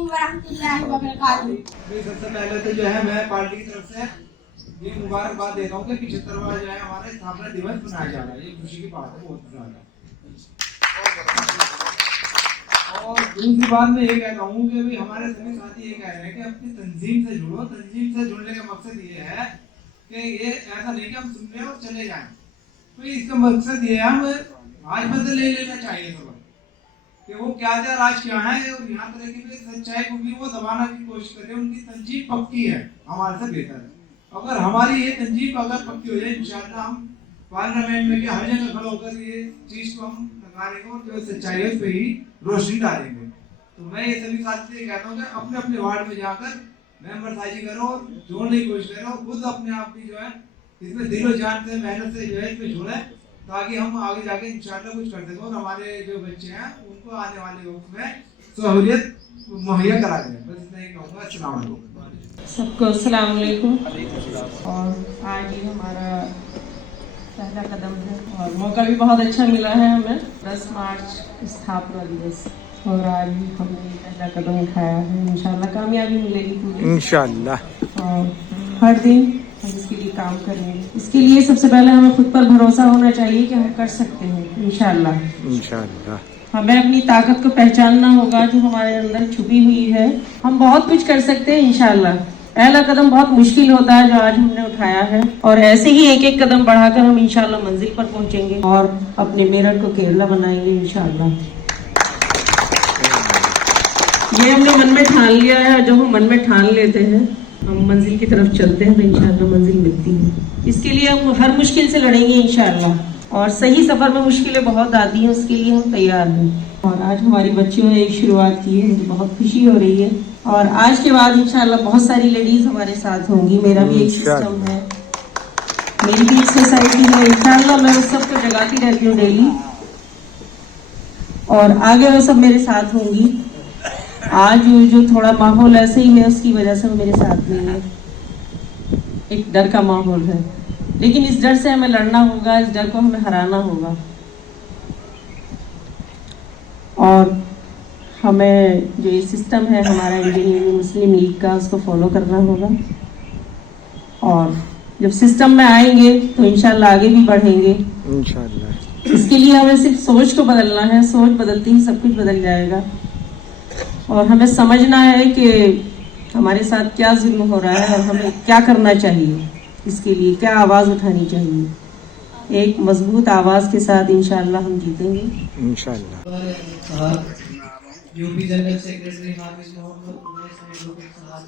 वरहमतुल्लाहि वबरकातुहू। सबसे पहले तो जो है मैं पार्टी की तरफ से ये मुबारकबाद देता हूँ कि 75वां जो है हमारे स्थापना दिवस मनाया जा रहा है। ये खुशी की बात है, बहुत ज्यादा। और दूसरी बात मैं ये कहता हूँ कि भाई हमारे सभी साथी ये कह रहे हैं कि अपनी तंजीम से जुड़ो। तंजीम से जुड़ने का मकसद ये है कि ये ऐसा नहीं कि हम सुन रहे और चले जाएं। तो इसका मकसद ये है हम आज बदल ले लेना चाहिए सबक कि वो क्या थे राज क्या है, और यहाँ तरह की सच्चाई को भी वो दबाना की कोशिश करें। उनकी तंजीम पक्की है, हमारे से बेहतर है। अगर हमारी ये तंजीम अगर पक्की हो जाए, इंशाअल्लाह हम पार्लियामेंट में हर जगह खड़ा होकर ये चीज को हम लगाने को जो सच्चाई है उस पर ही रोशनी डालेंगे। तो मैं ये सभी साथी से कहता हूँ कि अपने अपने वार्ड में जाकर मेंबर साझी करो, जोड़ने की कोशिश करो, खुद अपने आप भी जो है इसमें दिलो जान से मेहनत से जो है इसमें जोड़े, ताकि हम आगे जाके इंशाअल्लाह कुछ कर सकें और हमारे जो बच्चे हैं उनको आने वाले वक्त में सहूलियत मुहैया करा दें। बस इतना ही कहूँगा। अस्सलाम वालेकुम सबको। अस्सलाम वालेकुम। और आज ही हमारा पहला कदम है और मौका भी बहुत अच्छा मिला है हमें। 10 मार्च स्थापना दिवस और आज भी हमने पहला कदम उठाया है। इंशाल्लाह कामयाबी मिलेगी पूरी, इंशाल्लाह। और हर दिन हम इसके लिए काम करेंगे। इसके लिए सबसे पहले हमें खुद पर भरोसा होना चाहिए कि हम कर सकते हैं। इंशाल्लाह हमें अपनी ताकत को पहचानना होगा जो हमारे अंदर छुपी हुई है। हम बहुत कुछ कर सकते हैं इंशाल्लाह। पहला कदम बहुत मुश्किल होता है जो आज हमने उठाया है, और ऐसे ही एक एक कदम बढ़ाकर हम इंशाल्लाह मंजिल पर पहुंचेंगे और अपने मेरठ को केरला बनाएंगे इंशाल्लाह। ये हमने मन में ठान लिया है, और जब हम मन में ठान लेते हैं हम मंजिल की तरफ चलते हैं तो इंशाल्लाह मंजिल मिलती है। इसके लिए हम हर मुश्किल से लड़ेंगे इंशाल्लाह, और सही सफर में मुश्किलें बहुत आती हैं, उसके लिए हम तैयार हैं। और आज हमारी बच्चियों ने एक शुरुआत की है, मुझे बहुत खुशी हो रही है। और आज के बाद इंशाल्लाह बहुत सारी लेडीज हमारे साथ होंगी। मेरा भी एक सिस्टम है, मेरी भी एक सोसाइटी है। इंशाल्लाह मैं उस सबको जगाती रहती हूँ डेली, और आगे वो सब मेरे साथ होंगी। आज जो थोड़ा माहौल ऐसे ही है उसकी वजह से वो मेरे साथ नहीं है, एक डर का माहौल है, लेकिन इस डर से हमें लड़ना होगा, इस डर को हमें हराना होगा। और हमें जो ये सिस्टम है हमारा इंडियन मुस्लिम लीग का, उसको फॉलो करना होगा। और जब सिस्टम में आएंगे तो इंशाल्लाह आगे भी बढ़ेंगे इंशाल्लाह। इसके लिए हमें सिर्फ सोच को बदलना है, सोच बदलती ही सब कुछ बदल जाएगा। और हमें समझना है कि हमारे साथ क्या जुल्म हो रहा है और हमें क्या करना चाहिए, इसके लिए क्या आवाज़ उठानी चाहिए। एक मजबूत आवाज़ के साथ इंशाल्लाह हम जीतेंगे इंशाल्लाह। यूपी जनरल सेक्रेटरी हाफिज मोहम्मद साहब,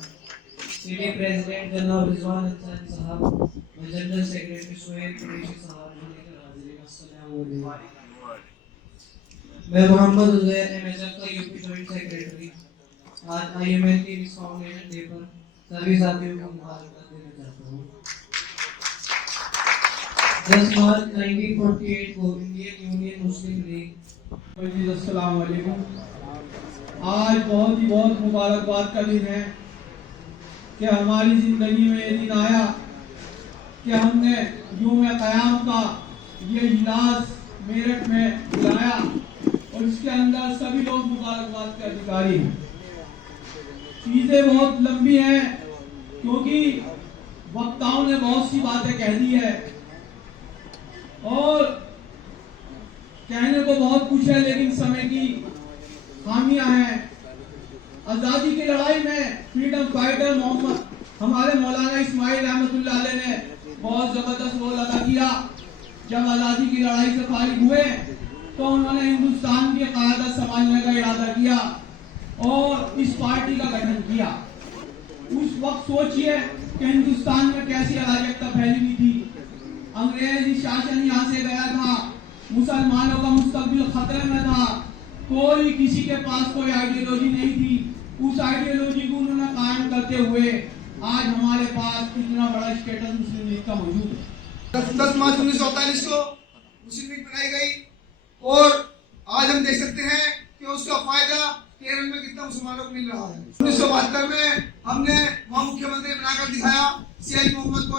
senior president general Rizwan Ansari साहब और जनरल सेक्रेटरी सुहेल कुरैशी साहब, मैं मोहम्मद उजैर एमएचएफ का यूपी जॉइंट सेक्रेटरी, आज आईएमएल की इस फाउंडेशन डे पर सभी साथियों को मुबारकबाद देना चाहता हूँ। 10 मार्च 1948 को इंडियन यूनियन मुस्लिम लीग। अस्सलाम वालेकुम। आज बहुत मुबारकबाद का दिन है कि हमारी जिंदगी में ये दिन आया कि हमने यूम क़याम का ये इजलास मेरठ में बुलाया, और इसके अंदर सभी लोग मुबारकबाद के अधिकारी हैं। चीजें बहुत लंबी हैं क्योंकि वक्ताओं ने बहुत सी बातें कह दी है, और कहने को बहुत कुछ है, लेकिन समय की खामियां हैं। आज़ादी की लड़ाई में फ्रीडम फाइटर मोहम्मद हमारे मौलाना इस्माइल रहमतुल्लाह अलैह ने बहुत जबरदस्त रोल अदा किया। जब आज़ादी की लड़ाई से फारिग हुए तो उन्होंने हिंदुस्तान की क़यादत संभालने का इरादा किया और इस पार्टी का गठन किया। उस वक्त सोचिए कि हिंदुस्तान में कैसी अराजकता फैली हुई थी। अंग्रेजी शासन यहाँ से गया था, मुसलमानों का मुस्तकबिल खतरे में था, कोई किसी के पास कोई आइडियोलॉजी नहीं थी। उस आइडियोलॉजी को उन्होंने कायम करते हुए आज हमारे पास इतना बड़ा स्टेटस मुस्लिम लीग का मौजूद है। 10 मार्च 1948 को मुस्लिम लीग बनाई गई, और आज हम देख सकते हैं कि उसका फायदा केरल में कितना मुसलमानों को मिल रहा है। 1972 में हमने वहाँ मुख्यमंत्री बनाकर दिखाया सीआई मोहम्मद को,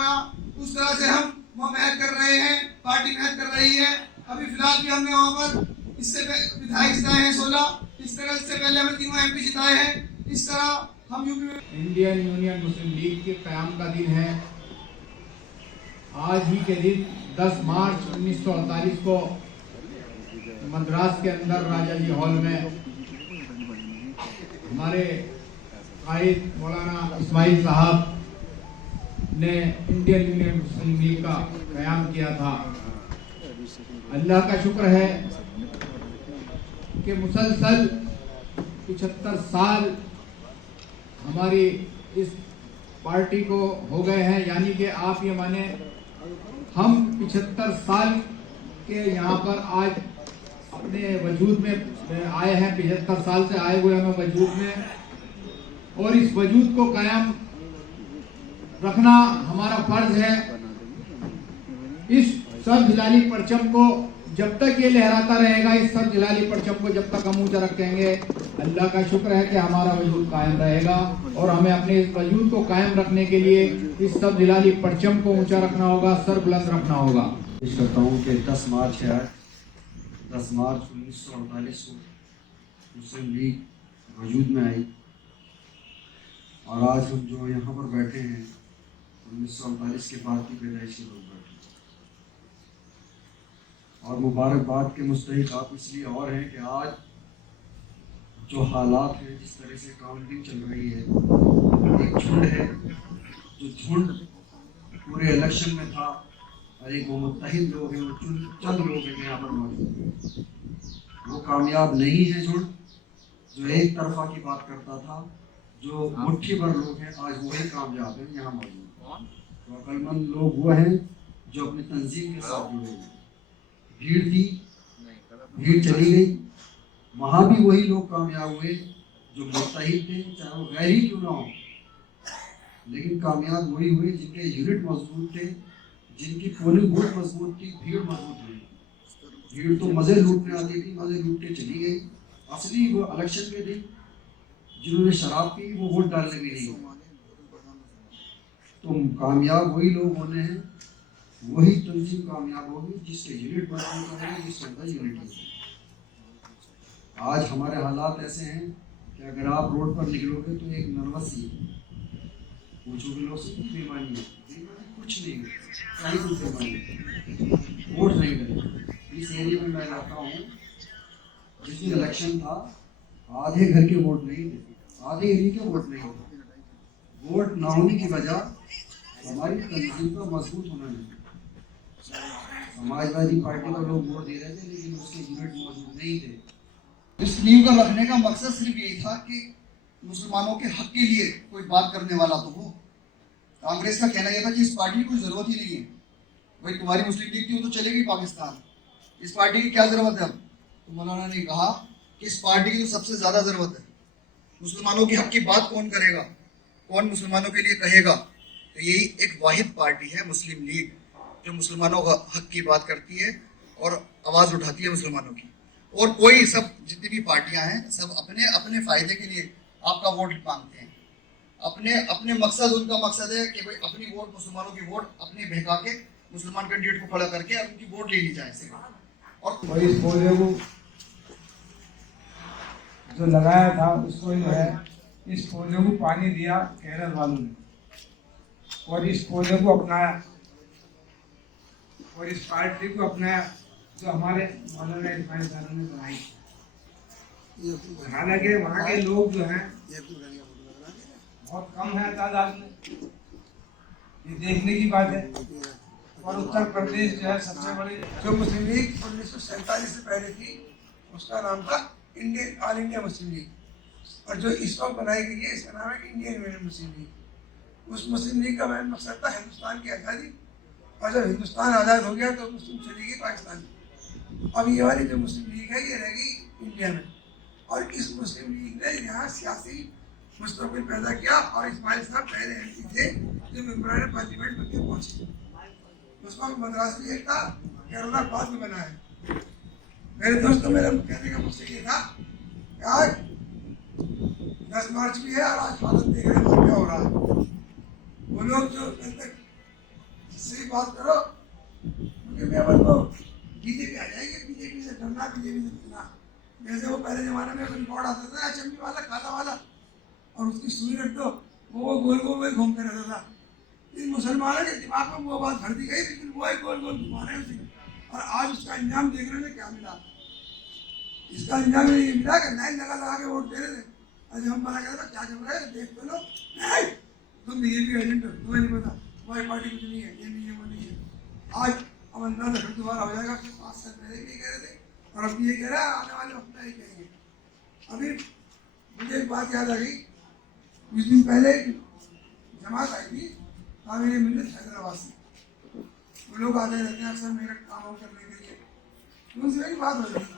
उस तरह से हम वहाँ मेहनत कर रहे हैं, पार्टी मेहनत कर रही है। अभी फिलहाल भी हमने वहाँ पर इससे विधायक जिताए हैं 16, इस तरह से पहले हमें 3 MP जिताए हैं। इस तरह हम यूपी में इंडियन यूनियन मुस्लिम लीग के क़याम का दिन है। आज ही के दिन 10 मार्च 1948 को मद्रास के अंदर राजा जी हॉल में हमारे कायद मौलाना इस्माइल साहब ने इंडियन यूनियन मुस्लिम लीग का क़याम किया था। अल्लाह का शुक्र है कि मुसलसल 75 साल हमारी इस पार्टी को हो गए हैं, यानी कि आप ये माने हम 75 साल के यहाँ पर आज अपने वजूद में आए हैं, 75 साल से आए हुए हैं वजूद में, और इस वजूद को कायम रखना हमारा फर्ज है। इस सब जलाली परचम को जब तक ये लहराता रहेगा, इस सब जलाली परचम को जब तक हम ऊंचा रखेंगे, अल्लाह का शुक्र है कि हमारा वजूद कायम रहेगा। और हमें अपने इस वजूद को कायम रखने के लिए इस सब जलाली परचम को ऊंचा रखना होगा, सर बुलंद रखना होगा। पेश करता हूँ कि 10 मार्च है, 10 मार्च 1948 को मुस्लिम लीग वजूद में आई, और आज हम जो यहाँ पर बैठे हैं 1948 के बाद की पैदाइश के लोग बैठे हैं, और मुबारकबाद के मुस्तहिक आप इसलिए और हैं कि आज जो हालात हैं, जिस तरह से काउंटिंग चल रही है, एक झुंड है जो झुंड पूरे इलेक्शन में था, और एक वो मुत्तहिद लोग हैं, वो चंद लोग हैं यहाँ पर मौजूद, वो कामयाब नहीं है झुंड जो एक तरफा की बात करता था। जो मुट्ठी भर लोग हैं आज वही कामयाब हैं यहाँ मौजूद। तो अक्लमंद लोग वो हैं जो अपनी तंजीम के साथ जुड़े हैं। भीड़ थी, भीड़ चली गई, वहाँ भी वही लोग कामयाब हुए जो मुत्तहिद थे, चाहे वो गैर ही क्यों ना हो, लेकिन कामयाब वही हुए जिनके यूनिट मजबूत थे, जिनकी पोलिंग बूथ मजबूत थी, भीड़ मजबूत हुई। भीड़ तो मज़े लूटने आती थी, मज़े लूट के चली गई। असली वो इलेक्शन के दिन जिन्होंने शराब पी वो वोट डालने भी नहीं गए। तो कामयाब वही लोग होने हैं, वही तंजीम कामयाब होगी जिसके यूनिट मजबूत होंगे, जिसके अंदर यूनिट होगी। आज हमारे हालात ऐसे हैं कि अगर आप रोड पर निकलोगे तो एक नर्वस ही पूछोगे लोग से कुछ बीमारी है, कुछ नहीं है, कहीं कुछ बीमारी है, वोट नहीं डले। इस एरिया में मैं रहता हूँ, जिस दिन इलेक्शन था आधे घर के वोट नहीं थे, आधे एरिया के वोट नहीं थे। वोट ना होने की वजह हमारी तंजीम का मजबूत होना नहीं। समाजवादी पार्टी को लोग वोट दे रहे थे लेकिन उसके यूनिट मौजूद नहीं थे। इस नींव का रखने का मकसद सिर्फ यही था कि मुसलमानों के हक के लिए कोई बात करने वाला तो हो। कांग्रेस का कहना यह था कि इस पार्टी की कोई जरूरत ही नहीं है, भाई तुम्हारी मुस्लिम लीग थी वो तो चले गई पाकिस्तान, इस पार्टी की क्या जरूरत है अब। तो मौलाना ने कहा कि इस पार्टी की तो सबसे ज्यादा जरूरत है, मुसलमानों के हक की बात कौन करेगा, कौन मुसलमानों के लिए कहेगा। तो यही एक वाहिद पार्टी है मुस्लिम लीग जो मुसलमानों का हक की बात करती है और आवाज़ उठाती है मुसलमानों की। और कोई सब जितनी भी पार्टियां हैं सब अपने अपने फायदे के लिए आपका वोट मांगते हैं, अपने अपने मकसद, उनका मकसद है कि भाई अपनी वोट, मुसलमानों की वोट अपने बहका के मुसलमान कैंडिडेट को खड़ा करके उनकी वोट ले ली जाए। और इस पौधे को जो लगाया था उसको जो है, इस पौधे को पानी दिया केरल वालों ने, और इस पौधे को अपनाया और इस पार्टी को अपनाया जो हमारे मौलाना इस्माइल साहब ने बनाई। हालांकि वहाँ के लोग जो हैं बहुत कम है तादाद में, ये देखने की बात है। और उत्तर प्रदेश जो है सबसे बड़ी, जो मुस्लिम लीग 1947 से पहले थी उसका नाम था Indian all India Muslim league, और जो इस वक्त बनाई गई है इसका नाम है इंडियन यूनियन मुस्लिम लीग। उस मुस्लिम लीग का मेन मकसद था हिंदुस्तान की आज़ादी, और जब हिंदुस्तान आज़ाद हो गया तो मुस्लिम चली गई पाकिस्तान में। अब ये वाली जो मुस्लिम लीग है ये रह गई इंडिया में, और इस मुस्लिम लीग ने यहाँ सियासी मुस्तक़बिल पैदा किया। और इस्माइल साहब पहले एमपी थे जो मेंबरान पार्लियामेंट बनकर पहुँचे। उसको मद्रास में एक था, केरला बाद में बना है। मेरे दोस्तों, मेरा कहने का मुझसे ये था कि आज 10 मार्च भी है और आज हालत देख रहे हैं क्या हो रहा है। वो लोग जो जिससे भी बात करो तो बीजेपी आ जाएगी, बीजेपी से डरना, बीजेपी से डरना। जैसे वो पहले जमाने में रिकॉर्ड आता था अचंबी वाला, काला वाला, और उसकी सुई रख दो, वो गोल गोल में घूमते रहता था। इन मुसलमानों के दिमाग में वो बात भर दी गई, लेकिन वो एक गोल गोल घुमा रहे हैं उसी। और आज उसका अंजाम देख रहे हैं क्या मिला। इसका अंजाम ये मिला कि लाइन लगा के वोट दे रहे थे। आज हम मना कर रहे क्या कर रहे हैं, देख तो लो, नहीं तुम बीजेपी एजेंट हो, तुम्हें नहीं पता हमारी पार्टी कुछ नहीं है, ये नहीं है वो नहीं है। आज अब अंदाजा फिर दोबारा हो जाएगा। 5 साल पहले भी कह रहे थे और अब ये कह रहा है, आने वाले वक्त में ही कहेंगे। अभी मुझे एक बात याद आ गई, कुछ दिन पहले जमात आई थी कावेरी मिल्लत हैदराबाद से। वो लोग आते रहते हैं अक्सर मेरा काम करने के लिए। तो उनसे मेरी बात हो रही थी,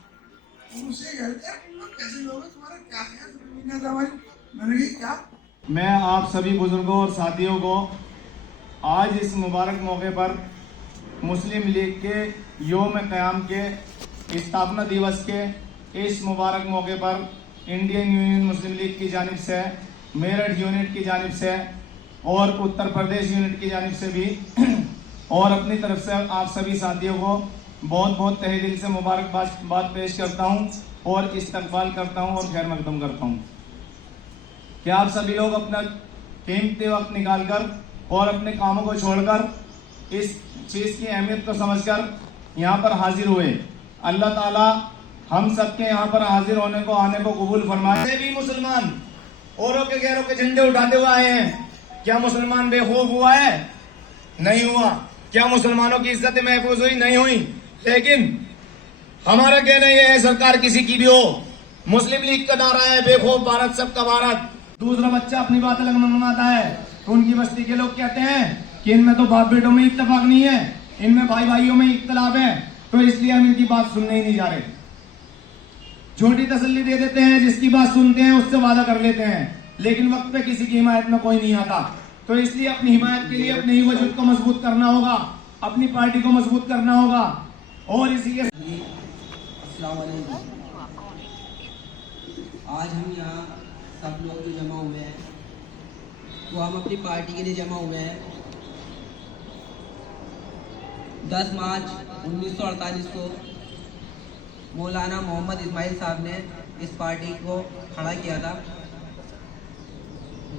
मुझसे कहते हैं तुम लोग कैसे लोग हैं, तुम्हारा क्या है हमारी। मैंने कही क्या। मैं आप सभी बुजुर्गों और साथियों को आज इस मुबारक मौके पर मुस्लिम लीग के योम क़याम के स्थापना दिवस के इस मुबारक मौके पर इंडियन यूनियन मुस्लिम लीग की जानिब से, मेरठ यूनिट की जानिब से और उत्तर प्रदेश यूनिट की जानिब से भी और अपनी तरफ से आप सभी साथियों को बहुत बहुत तहे दिल से मुबारकबाद पेश करता हूं और इस्तकबाल करता हूं और खैर मकदम करता हूं कि आप सभी लोग अपना कीमती वक्त निकालकर और अपने कामों को छोड़कर इस चीज़ की अहमियत को समझकर यहाँ पर हाजिर हुए। अल्लाह ताला हम सबके यहाँ पर हाजिर होने को आने को कबूल फरमाए। भी मुसलमान औरों के गैरों के झंडे उठाते हुए आए हैं। क्या मुसलमान बेखौफ हुआ है? नहीं हुआ। क्या मुसलमानों की इज्जत महफूज हुई? नहीं हुई। लेकिन हमारा कहना यह है, सरकार किसी की भी हो, मुस्लिम लीग का नारा है बेखौफ भारत सबका भारत। दूसरा बच्चा अपनी बात अलग मनवाता है तो उनकी बस्ती के लोग कहते हैं कि इनमें तो बाप बेटों में इत्तेफाक नहीं है, इनमें भाई भाइयों में इख्तलाफ है, तो इसलिए हम इनकी बात सुनने ही नहीं जा रहे। छोटी तसल्ली दे देते हैं, जिसकी बात सुनते हैं उससे वादा कर लेते हैं, लेकिन वक्त पे किसी की हिमायत में कोई नहीं आता। तो इसलिए अपनी हिमायत के लिए अपने ही वजूद को मजबूत करना होगा, अपनी पार्टी को मजबूत करना होगा। और इसी के आज हम यहाँ सब लोग जो जमा हुए हैं वो हम अपनी पार्टी के लिए जमा हुए हैं। 10 मार्च 1948 को मौलाना मोहम्मद इस्माइल साहब ने इस पार्टी को खड़ा किया था,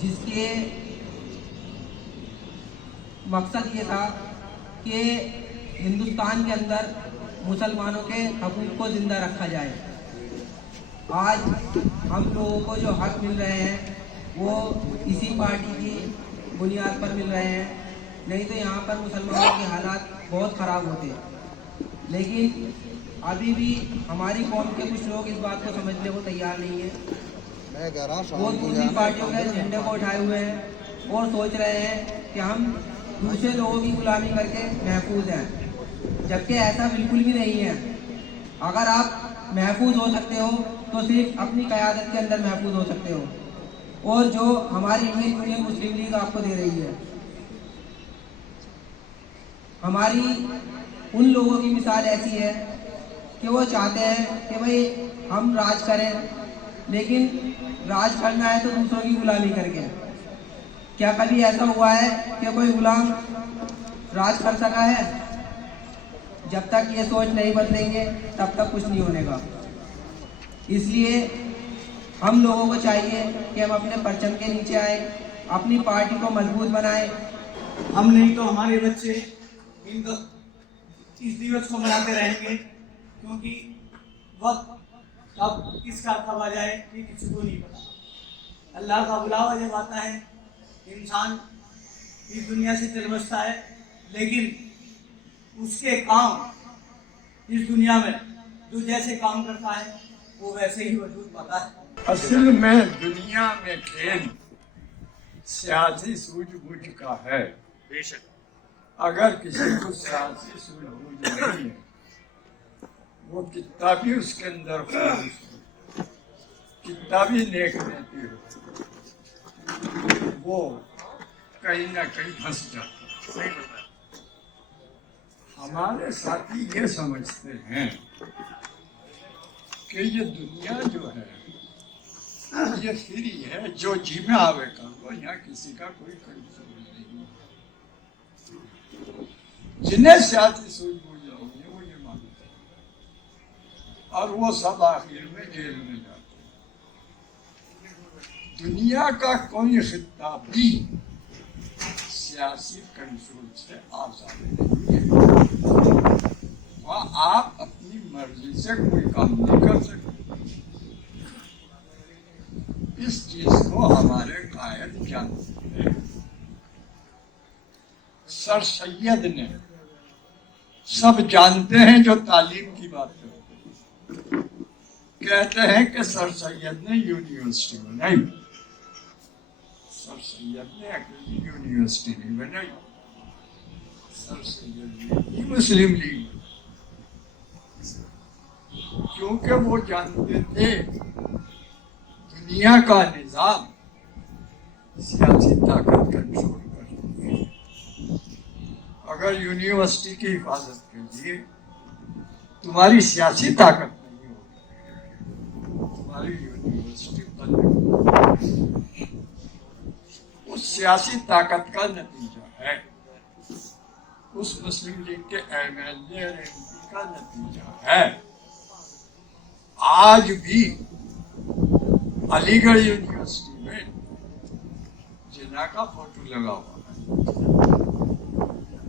जिसके मकसद ये था कि हिंदुस्तान के अंदर मुसलमानों के हकूक़ को ज़िंदा रखा जाए। आज हम लोगों को जो हक मिल रहे हैं वो इसी पार्टी की बुनियाद पर मिल रहे हैं, नहीं तो यहाँ पर मुसलमानों के हालात बहुत ख़राब होते। लेकिन अभी भी हमारी कौम के कुछ लोग इस बात को समझने को तैयार नहीं है। वो दूसरी पार्टियों के झंडे को उठाए हुए हैं और सोच रहे हैं कि हम दूसरे लोगों की गुलामी करके महफूज हैं, जबकि ऐसा बिल्कुल भी नहीं है। अगर आप महफूज हो सकते हो तो सिर्फ अपनी क़यादत के अंदर महफूज हो सकते हो, और जो हमारी इंडियन यूनियन मुस्लिम लीग आपको दे रही है। हमारी उन लोगों की मिसाल ऐसी है कि वो चाहते हैं कि भाई हम राज करें, लेकिन राज करना है तो दूसरों की गुलामी करके। क्या कभी ऐसा हुआ है कि कोई गुलाम राज कर सका है? जब तक ये सोच नहीं बदलेंगे तब तक कुछ नहीं होने का। इसलिए हम लोगों को चाहिए कि हम अपने परचम के नीचे आए, अपनी पार्टी को मजबूत बनाएं। हम नहीं तो हमारे बच्चे इस दिवस को मनाते रहेंगे, क्योंकि वक्त कब किसका कब आ जाए ये किसी को नहीं पता। अल्लाह का बुलावा जब आता है इंसान इस दुनिया से चल बसता है, लेकिन उसके काम इस दुनिया में जो जैसे काम करता है वो वैसे ही वजूद पाता है। असल में दुनिया में खेल सियासी सूझबूझ का है। बेशक अगर किसी को सियासी सूझबूझ नहीं है, वो कितना भी उसके अंदर ख्वाहिश हो, कितना भी नेक रहती हो, वो कहीं ना कहीं फंस जाता है। हमारे साथी ये समझते हैं कि ये दुनिया जो है ये फ्री है, जो जी में आवे कर लो, यहाँ किसी का कोई कंट्रोल नहीं। जिन्हें सियासी सूझबूझ होगी वो ये मानते हैं और वो सब आखिर में जेल में जाते हैं। दुनिया का कोई खित्ता भी सियासी कंट्रोल से आजाद नहीं है। वहाँ आप अपनी मर्जी से कोई काम नहीं कर सकते। इस चीज को हमारे कायद जानते हैं। सर सैयद ने, सब जानते हैं जो तालीम की बात करते हैं, कहते हैं कि सर सैयद ने यूनिवर्सिटी बनाई। सर सैयद ने अकेली यूनिवर्सिटी नहीं बनाई, सर सैयद ने मुस्लिम लीग, क्योंकि वो जानते थे दुनिया का निजाम सियासी ताकत कंट्रोल करती है। अगर यूनिवर्सिटी की हिफाजत के लिए तुम्हारी सियासी ताकत नहीं होगी, तुम्हारी यूनिवर्सिटी बंद होगी। उस सियासी ताकत का नतीजा है, उस मुस्लिम लीग के एमएलए और एमपी का नतीजा है आज भी अलीगढ़ यूनिवर्सिटी में जिन्ना का फोटो लगा हुआ है।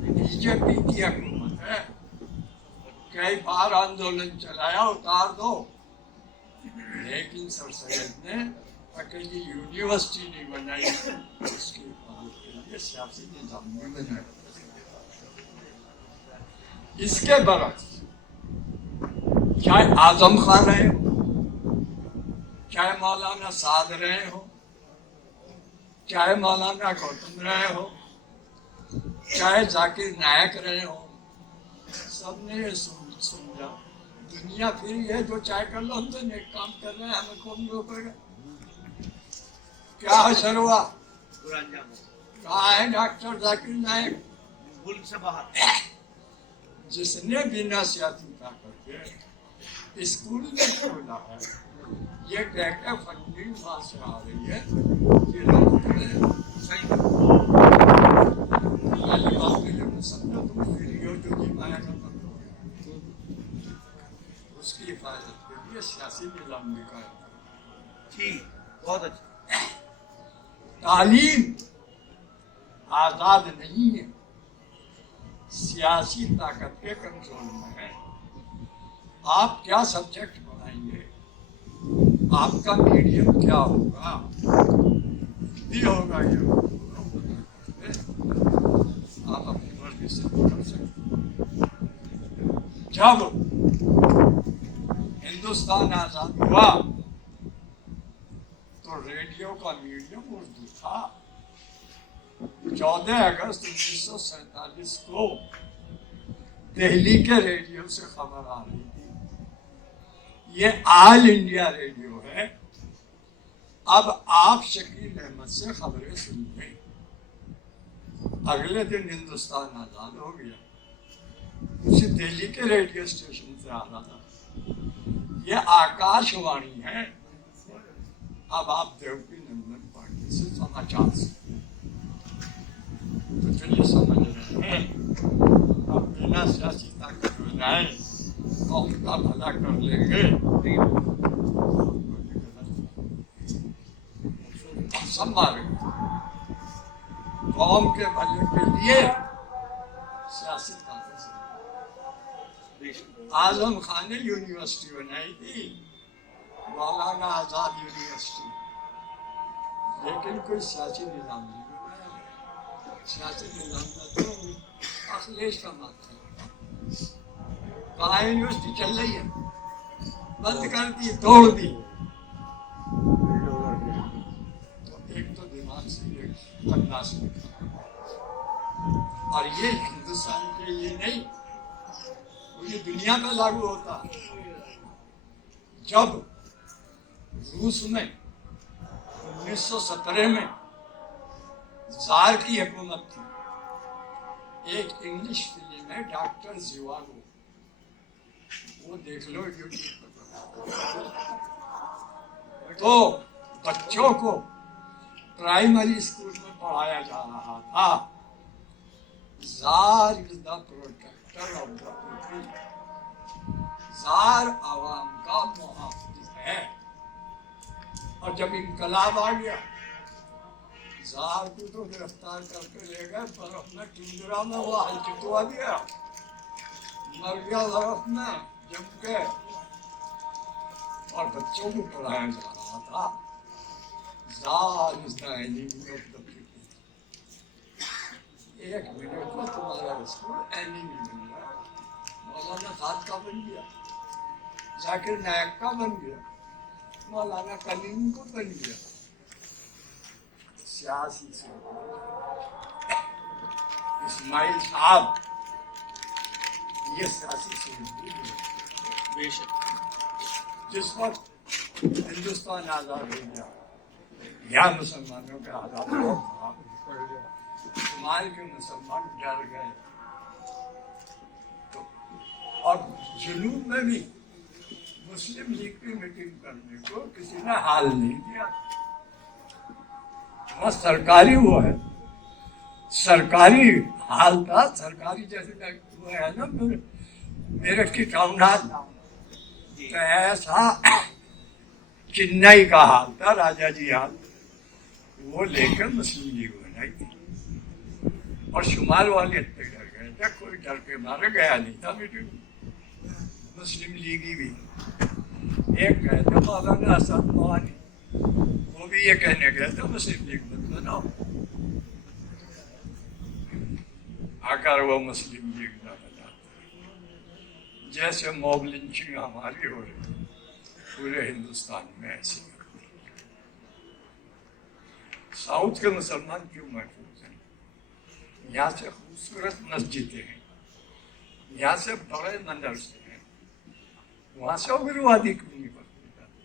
बीजेपी की हुकूमत है, कई बार आंदोलन चलाया, उतार दो, लेकिन सर सैयद ने अकेली यूनिवर्सिटी नहीं बनाई, उसकी हिफाजत के लिए सियासी निजाम भी बनाया। इसके बरक्स चाहे आजम खान रहे हो, चाहे मौलाना साद रहे हो, चाहे मौलाना गौतम रहे हो, चाहे जाकिर नायक रहे हो, सबने ये समझा दुनिया फिर ये जो चाहे कर लो, हम तो नेक काम कर रहे हैं, हमें कौन रोकेगा। क्या असर हुआ? कहाँ है डॉक्टर जाकिर नायक? मुल्क से बाहर। जिसने बिना सियासी ताकत के स्कूल में खोला है, ये कहकर फंडिंग वहां से आ रही है, ये लोग सही पहली बात तो ये समझो, तुम वीडियो जो भी माया का बंद हो गया, उसकी हिफाजत के लिए सियासी निजाम भी कायम करो। ठीक, बहुत अच्छा। तालीम आजाद नहीं है, सियासी ताकत के कंट्रोल में है। आप क्या सब्जेक्ट बनाएंगे, आपका मीडियम क्या होगा, हिंदी होगा या आप अपनी मर्जी से कर सकते। जब हिंदुस्तान आजाद हुआ तो रेडियो का मीडियम उर्दू था। 14 अगस्त 1947 को दिल्ली के रेडियो से खबर आ रही थी, ये ऑल इंडिया रेडियो है। अब आप शकील अहमद से खबरें सुनते। अगले दिन हिंदुस्तान आजाद हो गया, उसी दिल्ली के रेडियो स्टेशन से आ रहा था, ये आकाशवाणी है। अब आप देवकी नंदन पाटिल से समाचार सुनते, तो चलिए समझ रहे हैं, अब बिना सियासी ताकत बनाए कौम का भला कर लेंगे। संभाल कौम के भले के लिए सियासी ताकत से। आजम खान ने यूनिवर्सिटी बनाई थी, मौलाना आजाद यूनिवर्सिटी, लेकिन कोई सियासी निजाम नहीं बनाया। सियासी निजाम का तो अखिलेश का मात्र कहाँ यूनिवर्सिटी चल रही है, बंद कर दी, तोड़ दी। तो एक तो दिमाग से बदमाश निकला, और ये हिंदुस्तान के लिए नहीं, पूरी दुनिया में लागू होता। जब रूस में 1917 में जार की हुकूमत थी, एक इंग्लिश फिल्म है डॉक्टर जिवागो, वो देख लो यूट्यूब पर। तो बच्चों को प्राइमरी स्कूल में पढ़ाया जा रहा था, czar is the protector of the people, czar आवाम का मुहाफिज है। और जब इनकलाब आ गया, जार को तो गिरफ्तार करके ले गए, बर्फ में टुंडरा में वो हल चितवा दिया, मर गया बर्फ में जम के। और बच्चों को पढ़ाया जा रहा था। Czar is the enemy of the people. 1 minute में तुम्हारा स्कूल एनिमी बन गया। मौलाना खाद का बन गया, जाकिर नायक का बन गया, मौलाना कलीम को बन गया। सियासी इस्माइल साहब, ये सियासी सूझबूझ बेशक। जिस वक्त हिंदुस्तान आजाद हो गया, यहाँ मुसलमानों का आजाद हो गया, शुमाल के मुसलमान डर गए। तो और जुनूब में भी मुस्लिम लीग की मीटिंग करने को किसी ने हाल नहीं दिया। वहाँ सरकारी वो है, सरकारी हाल था, सरकारी जैसे वो है ना मेरठ की टाउन हाल, तो ऐसा चेन्नई का हाल था, राजा जी हाल, वो लेकर मुस्लिम लीग बनाई थी। और शुमाल वाले इतने डर गए थे, कोई डर के मारे गया नहीं था मीटिंग। मुस्लिम लीगी भी एक गए थे मौलाना असद मोहानी, वो भी ये कहने गए थे मुस्लिम लीग मत बनाओ, अगर वो मुस्लिम लीग न बनाते। जैसे मॉब लिंचिंग हमारी हो रही पूरे हिंदुस्तान में, ऐसी साउथ के मुसलमान क्यों महफूज हैं? यहाँ से खूबसूरत मस्जिदें हैं, यहाँ से बड़े मदरसे हैं, वहाँ से उग्रवादी क्यों नहीं पकड़े जाते?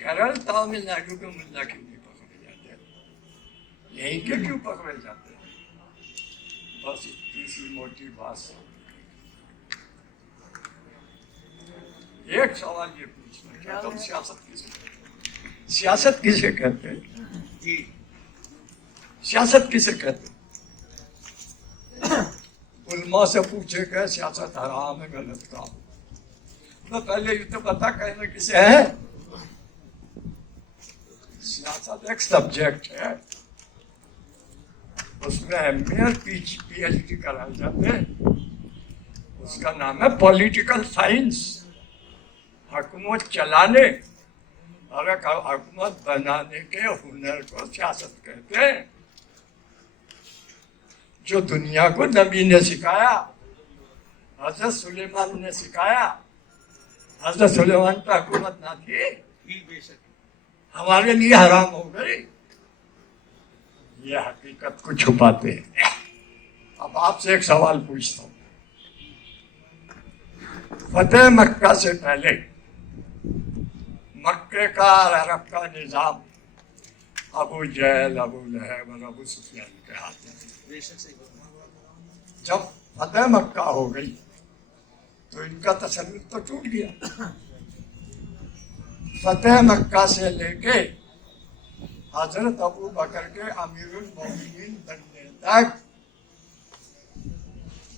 केरल तमिलनाडु के मुल्ला क्यों नहीं पकड़े जाते? यहीं के क्यों पकड़े जाते हैं? बस इतनी सी मोटी बात। एक सवाल ये पूछना क्या, तुम सियासत किसे कहते हैं? जी, सियासत किसे कहते हैं? उलमा से पूछे गए सियासत हराम है, गलत काम। तो पहले ये तो पता कहना किसे है। सियासत एक सब्जेक्ट है, उसमें एमए और पीएचडी कराए जाते हैं, उसका नाम है पॉलिटिकल साइंस। हुकूमत चलाने और हुकूमत बनाने के हुनर को सियासत कहते हैं, जो दुनिया को नबी ने सिखाया, हजरत सुलेमान ने सिखाया। हजरत सुलेमान पर हुकूमत ना थी, हमारे लिए हराम हो गई। ये हकीकत को छुपाते हैं। अब आपसे एक सवाल पूछता हूँ, फतेह मक्का से पहले मक्के का और अरब का निजाम अबू जहल, अबू लहब और अबू सुफियान के हाथ में। जब फतेह मक्का हो गई तो इनका तसल्लुत तो टूट गया। फतेह मक्का से लेके हजरत अबू बकर के अमीरुल मोमिनीन बनने तक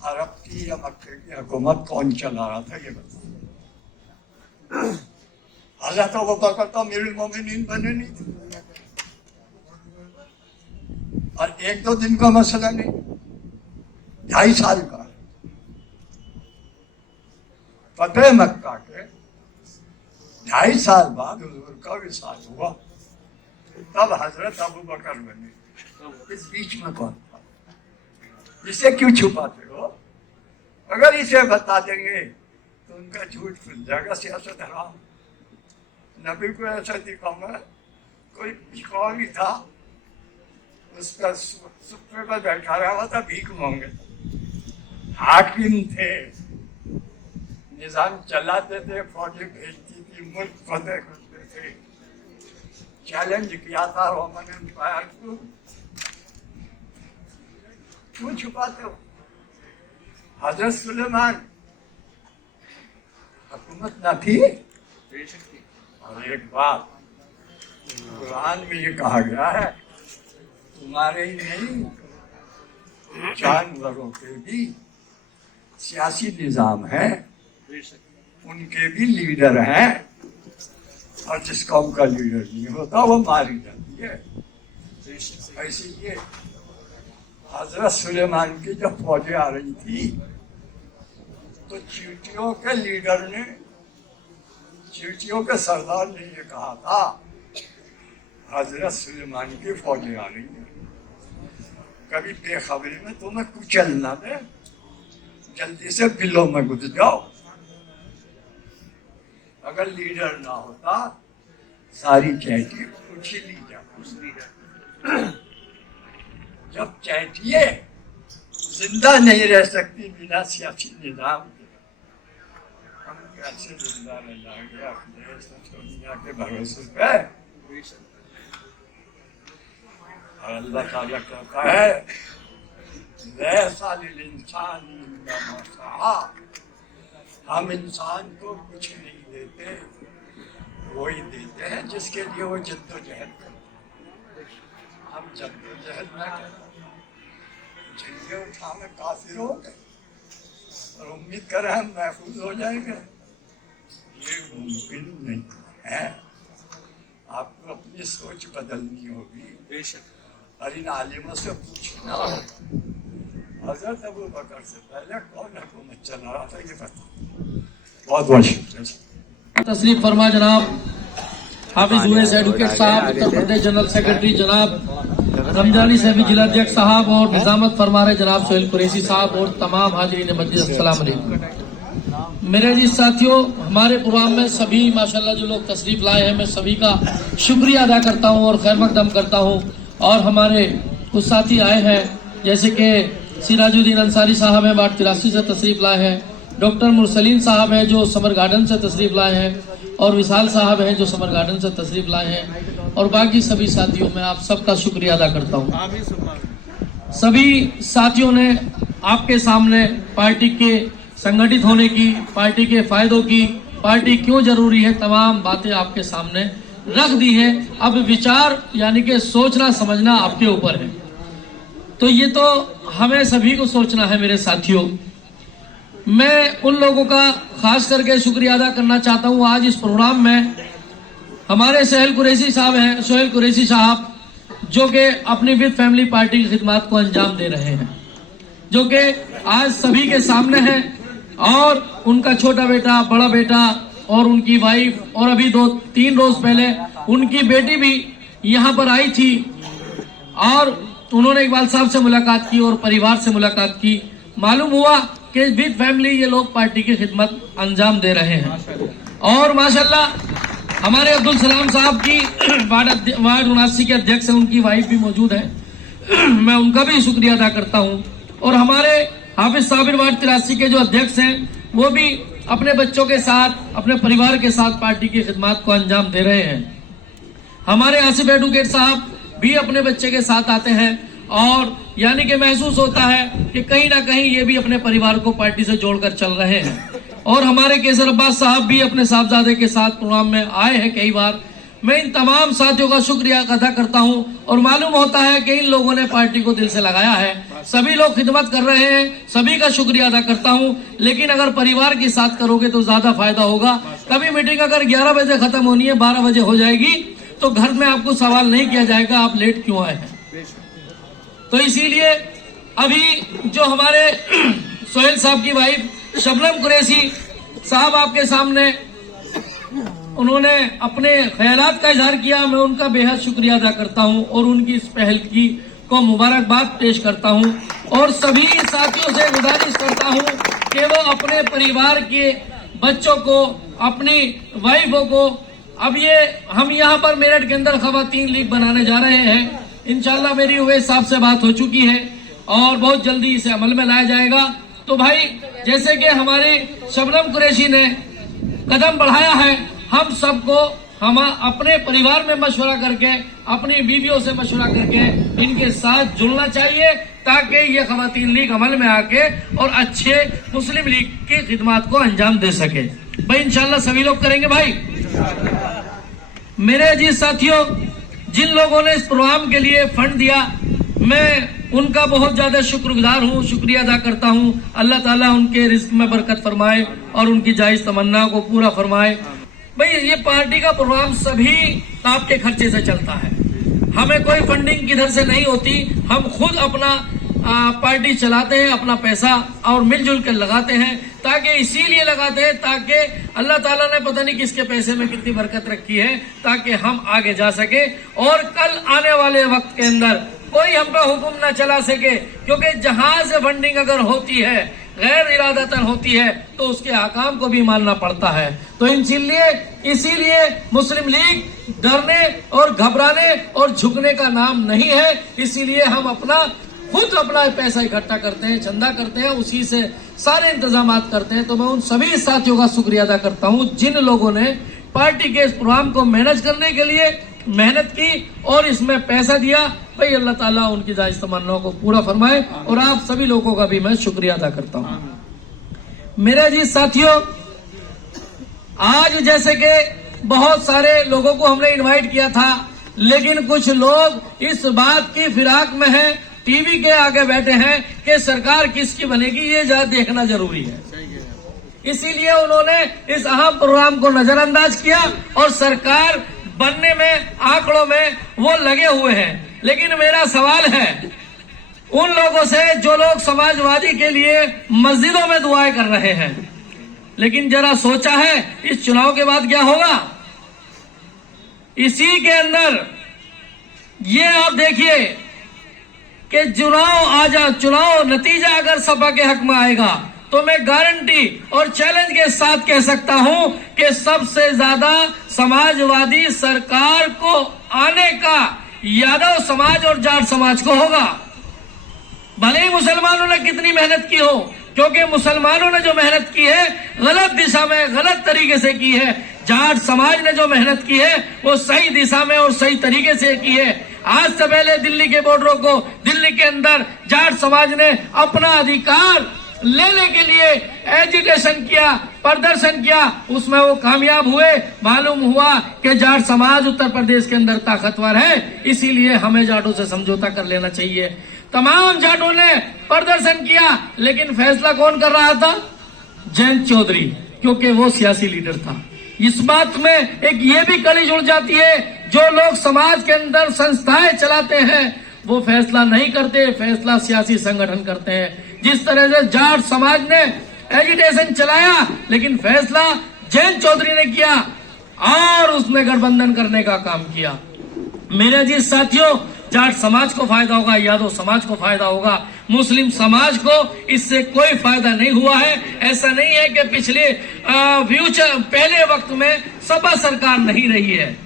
अरब की या मक्के की हुकूमत कौन चला रहा था, ये बताओ। हजरत अबू बकर तो अमीरुल मोमिनीन बने नहीं थे, और 1-2 दिन का मसला नहीं, 2.5 साल का। फतेह मक्का के 2.5 साल बाद हुजूर का विसाल हुआ, तब हजरत अबू बकर बने। इस बीच में कौन था? इसे क्यों छुपाते हो? अगर इसे बता देंगे तो उनका झूठ खुल जाएगा, सियासत हराम। नबी को ऐसा दिखाऊंगा, कोई भिखारी था, उसका सुप्पे पर बैठा रहा था, भीख मांगे। हाकिम थे, निजाम चलाते थे, फौजी भेजती थी, मुल्क फतेह करते थे। चैलेंज किया था रोमन एम्पायर को, क्यों छुपाते हो? हजरत सुलेमान हुकूमत ना थी। और एक बात, कुरान में ये कहा गया है, तुम्हारे ही नहीं जानवरों के भी सियासी निजाम है, उनके भी लीडर हैं। और जिस कौम का लीडर नहीं होता वो मारी जाती है। ऐसे ये हजरत सुलेमान की जब फौजें आ रही थी तो चींटियों के लीडर ने, चींटियों के सरदार ने ये कहा था हजरत सुलेमान की फौजें आ रही है, कभी बेखबरी में तुम्हें कुचल ना दे, जल्दी से बिलों में घुस जाओ। अगर लीडर ना होता सारी चैटी पूछ ली जाती। जब चैटिए जिंदा नहीं रह सकती बिना सियासी निजाम के, हम कैसे जिंदा रह जाएंगे अखिलेश दुनिया के भरोसे पे। और अल्लाह ताला कहता है इंसान, हम इंसान को कुछ नहीं देते, वही देते हैं जिसके लिए वो जद्दोजहद करते। हम जद्दोजहद न करते, झंडे उठाने काफिर हो गए और उम्मीद करें हम महफूज हो जाएंगे, ये मुमकिन नहीं है। आपको अपनी सोच बदलनी होगी और इन आलिमों से पूछना होगा हजरत अबू बकर से पहले कौन हुकूमत चला रहा था, ये बता। बहुत बहुत शुक्रिया। तशरीफ फरमा जनाब हाफिज उवैस एडवोकेट साहब, उत्तर प्रदेश जनरल सेक्रेटरी जनाब रमजानी सभी जिलाध्यक्ष साहब और निजामत फरमा रहे जनाब सोहेल कुरैशी साहब और तमाम हाजिरीन मस्जिद, अस्सलाम वालेकुम। मेरे जी साथियों, हमारे प्रोग्राम में सभी माशाल्लाह जो लोग तशरीफ लाए हैं, मैं सभी का शुक्रिया अदा करता हूँ और खैर मकदम करता हूँ। और हमारे कुछ साथी आए हैं जैसे कि सिराजुद्दीन अंसारी साहब हैं, बाट 83 से तशरीफ लाए हैं, डॉक्टर मुरसलीन साहब हैं जो समर गार्डन से तशरीफ लाए हैं, और विशाल साहब हैं जो समर गार्डन से तशरीफ लाए हैं, और बाकी सभी साथियों में आप सबका शुक्रिया अदा करता हूँ। सभी साथियों ने आपके सामने पार्टी के संगठित होने की, पार्टी के फायदों की, पार्टी क्यों जरूरी है, तमाम बातें आपके सामने रख दी है। अब विचार यानी कि सोचना समझना आपके ऊपर है, तो ये तो हमें सभी को सोचना है। मेरे साथियों, मैं उन लोगों का खास करके शुक्रिया अदा करना चाहता हूँ। आज इस प्रोग्राम में हमारे सोहेल कुरैशी साहब हैं, सोहेल कुरैशी साहब जो कि अपनी विद फैमिली पार्टी की खिदमत को अंजाम दे रहे हैं, जो कि आज सभी के सामने हैं, और उनका छोटा बेटा, बड़ा बेटा और उनकी वाइफ, और अभी 2-3 रोज पहले उनकी बेटी भी यहाँ पर आई थी और उन्होंने इकबाल साहब से मुलाकात की और परिवार से मुलाकात की। मालूम हुआ कि विद फैमिली ये लोग पार्टी की खिदमत अंजाम दे रहे हैं। और माशाल्लाह हमारे अब्दुल सलाम साहब की वार्ड 79 के अध्यक्ष हैं, उनकी वाइफ भी मौजूद है, मैं उनका भी शुक्रिया अदा करता हूँ। और हमारे हाफिज साबिर वार्ड 83 के जो अध्यक्ष हैं वो भी अपने बच्चों के साथ, अपने परिवार के साथ पार्टी की खिदमत को अंजाम दे रहे हैं। हमारे आसिफ एडवोकेट साहब भी अपने बच्चे के साथ आते हैं, और यानी कि महसूस होता है कि कहीं ना कहीं ये भी अपने परिवार को पार्टी से जोड़कर चल रहे हैं। और हमारे केसर अब्बास साहब भी अपने साहबजादे के साथ प्रोग्राम में आए हैं कई बार। मैं इन तमाम साथियों का शुक्रिया अदा करता हूं, और मालूम होता है कि इन लोगों ने पार्टी को दिल से लगाया है। सभी लोग खिदमत कर रहे हैं, सभी का शुक्रिया अदा करता हूं। लेकिन अगर परिवार के साथ करोगे तो ज्यादा फायदा होगा। कभी मीटिंग अगर 11 बजे खत्म होनी है, 12 बजे हो जाएगी, तो घर में आपको सवाल नहीं किया जाएगा आप लेट क्यों आए हैं। तो इसीलिए अभी जो हमारे सोहेल साहब की वाइफ शबनम कुरैशी साहब आपके सामने उन्होंने अपने ख्यालात का इजहार किया, मैं उनका बेहद शुक्रिया अदा करता हूं और उनकी इस पहल की को मुबारकबाद पेश करता हूं। और सभी साथियों से गुजारिश करता हूं कि वो अपने परिवार के बच्चों को, अपनी वाइफों को, अब ये हम यहाँ पर मेरठ के अंदर खवातीन लीग बनाने जा रहे हैं। इंशाल्लाह मेरी उवैस साहब से बात हो चुकी है और बहुत जल्दी इसे अमल में लाया जाएगा। तो भाई जैसे कि हमारी शबनम कुरैशी ने कदम बढ़ाया है, हम सबको हम अपने परिवार में मशवरा करके, अपनी बीवियों से मशवरा करके इनके साथ जुड़ना चाहिए, ताकि ये खवातीन लीग अमल में आके और अच्छे मुस्लिम लीग की खिदमत को अंजाम दे सके। भाई इंशाल्लाह सभी लोग करेंगे। भाई मेरे अजीज साथियों, जिन लोगों ने इस प्रोग्राम के लिए फंड दिया, मैं उनका बहुत ज्यादा शुक्रगुजार हूँ, शुक्रिया अदा करता हूँ। अल्लाह ताला उनके रिस्क में बरकत फरमाए और उनकी जायज तमन्ना को पूरा फरमाए। भाई ये पार्टी का प्रोग्राम सभी आपके खर्चे से चलता है, हमें कोई फंडिंग किधर से नहीं होती, हम खुद अपना पार्टी चलाते हैं, अपना पैसा और मिलजुल कर लगाते हैं, ताकि इसीलिए लगाते हैं ताकि अल्लाह ताला ने पता नहीं किसके पैसे में कितनी बरकत रखी है, ताकि हम आगे जा सके और कल आने वाले वक्त के अंदर कोई हम पे हुक्म ना चला सके, क्योंकि जहां से फंडिंग अगर होती है गैर इरादतन होती है तो उसके हकाम को भी मानना पड़ता है। तो इसीलिए मुस्लिम लीग डरने और घबराने और झुकने का नाम नहीं है, इसीलिए हम खुद अपना पैसा इकट्ठा करते हैं, चंदा करते हैं, उसी से सारे इंतजाम करते हैं। तो मैं उन सभी साथियों का शुक्रिया अदा करता हूं जिन लोगों ने पार्टी के इस प्रोग्राम को मैनेज करने के लिए मेहनत की और इसमें पैसा दिया। भाई अल्लाह ताला उनकी जायज़ तमन्नाओं को पूरा फरमाए और आप सभी लोगों का भी मैं शुक्रिया अदा करता हूं। मेरे जी साथियों, आज जैसे कि बहुत सारे लोगों को हमने इनवाइट किया था, लेकिन कुछ लोग इस बात की फिराक में हैं, टीवी के आगे बैठे हैं कि सरकार किसकी बनेगी ये देखना जरूरी है। इसीलिए उन्होंने इस अहम प्रोग्राम को नजरअंदाज किया और सरकार बनने में आंकड़ों में वो लगे हुए हैं। लेकिन मेरा सवाल है उन लोगों से जो लोग समाजवादी के लिए मस्जिदों में दुआएं कर रहे हैं, लेकिन जरा सोचा है इस चुनाव के बाद क्या होगा? इसी के अंदर ये आप देखिए कि चुनाव नतीजा अगर सपा के हक में आएगा तो मैं गारंटी और चैलेंज के साथ कह सकता हूं कि सबसे ज्यादा समाजवादी सरकार को आने का यादव समाज और जाट समाज को होगा। भले ही मुसलमानों ने कितनी मेहनत की हो, क्योंकि मुसलमानों ने जो मेहनत की है गलत दिशा में गलत तरीके से की है, जाट समाज ने जो मेहनत की है वो सही दिशा में और सही तरीके से की है। आज से पहले दिल्ली के बॉर्डरों को दिल्ली के अंदर जाट समाज ने अपना अधिकार लेने के लिए एजिटेशन किया, प्रदर्शन किया, उसमें वो कामयाब हुए। मालूम हुआ कि जाट समाज उत्तर प्रदेश के अंदर ताकतवर है, इसीलिए हमें जाटों से समझौता कर लेना चाहिए। तमाम जाटों ने प्रदर्शन किया, लेकिन फैसला कौन कर रहा था? जयंत चौधरी, क्योंकि वो सियासी लीडर था। इस बात में एक ये भी कली जुड़ जाती है, जो लोग समाज के अंदर संस्थाएं चलाते हैं वो फैसला नहीं करते, फैसला सियासी संगठन करते हैं। जिस तरह से जाट समाज ने एजिटेशन चलाया, लेकिन फैसला जयंत चौधरी ने किया और उसने गठबंधन करने का काम किया। मेरे जी साथियों, जाट समाज को फायदा होगा, यादव समाज को फायदा होगा, मुस्लिम समाज को इससे कोई फायदा नहीं हुआ है। ऐसा नहीं है कि पिछले पहले वक्त में सपा सरकार नहीं रही है।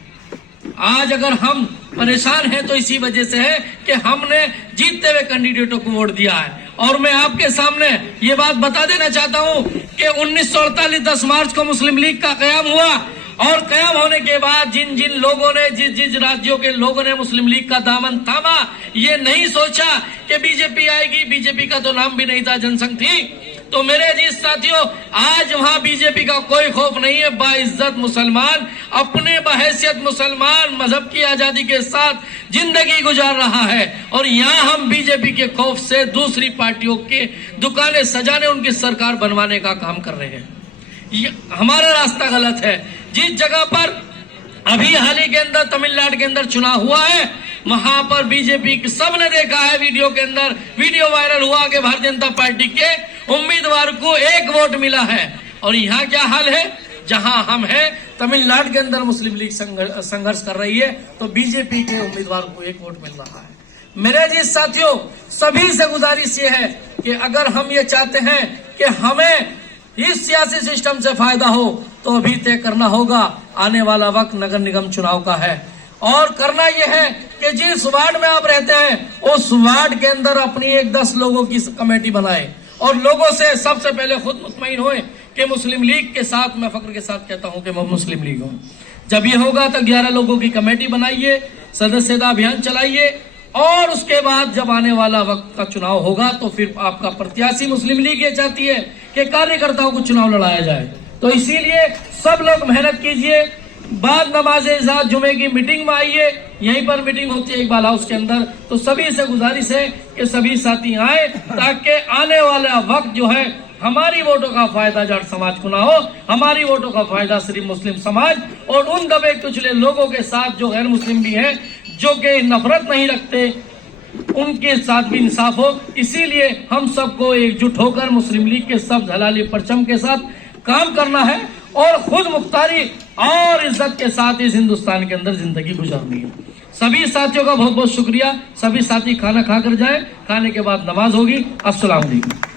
आज अगर हम परेशान हैं तो इसी वजह से है कि हमने जीतते हुए कैंडिडेटों को वोट दिया है। और मैं आपके सामने ये बात बता देना चाहता हूं कि 1948 10 मार्च को मुस्लिम लीग का कयाम हुआ, और कयाम होने के बाद जिन जिन लोगों ने जिस राज्यों के लोगों ने मुस्लिम लीग का दामन थामा, ये नहीं सोचा कि बीजेपी आएगी। बीजेपी का तो नाम भी नहीं था, जनसंघ थी। तो मेरे जी साथियों, आज वहां बीजेपी का कोई खौफ नहीं है। बाइज्जत मुसलमान अपने बहैसियत मुसलमान मजहब की आजादी के साथ जिंदगी गुजार रहा है, और यहाँ हम बीजेपी के खौफ से दूसरी पार्टियों के दुकानें सजाने, उनकी सरकार बनवाने का काम कर रहे हैं। हमारा रास्ता गलत है। जिस जगह पर अभी हाल ही के अंदर तमिलनाडु के अंदर चुनाव हुआ है, वहां पर बीजेपी सबने देखा है, वीडियो के अंदर वीडियो वायरल हुआ कि भारतीय जनता पार्टी के उम्मीदवार को 1 वोट मिला है। और यहाँ क्या हाल है? जहां हम हैं तमिलनाडु के अंदर मुस्लिम लीग संघर्ष कर रही है, तो बीजेपी के उम्मीदवार को 1 वोट मिल रहा है। मेरे जी साथियों, सभी से गुजारिश ये है कि अगर हम ये चाहते हैं कि हमें इस सियासी सिस्टम से फायदा हो, तो अभी तय करना होगा। आने वाला वक्त नगर निगम चुनाव का है, और करना यह है कि जिस वार्ड में आप रहते हैं उस वार्ड के अंदर अपनी 10 लोगों की कमेटी बनाए, और लोगों से सबसे पहले खुद मुतमईन होए कि मुस्लिम लीग के साथ, मैं फख्र के साथ कहता हूं कि मैं मुस्लिम लीग हूं। जब ये होगा तो 11 लोगों की कमेटी बनाइए, सदस्यता अभियान चलाइए, और उसके बाद जब आने वाला वक्त का चुनाव होगा तो फिर आपका प्रत्याशी, मुस्लिम लीग ये चाहती है कि कार्यकर्ताओं को चुनाव लड़ाया जाए। तो इसीलिए सब लोग मेहनत कीजिए। बाद नमाज-ए-इज़ात जुमे की मीटिंग में आइए, यहीं पर मीटिंग होती है इकबाल हाउस के अंदर। तो सभी से गुजारिश है कि सभी साथी आए, ताकि आने वाला वक्त जो है हमारी वोटों का फायदा जाट समाज को ना हो, हमारी वोटों का फायदा सिर्फ मुस्लिम समाज और उन दबे कुचले लोगों के साथ जो गैर मुस्लिम भी हैं, जो कि नफरत नहीं रखते, उनके साथ भी इंसाफ हो। इसीलिए हम सबको एकजुट होकर मुस्लिम लीग के सब हलाली परचम के साथ काम करना है और खुद मुख्तारी और इज्जत के साथ इस हिंदुस्तान के अंदर जिंदगी गुजारनी है। सभी साथियों का बहुत बहुत शुक्रिया। सभी साथी खाना खाकर जाएं, खाने के बाद नमाज होगी। अस्सलाम वालेकुम।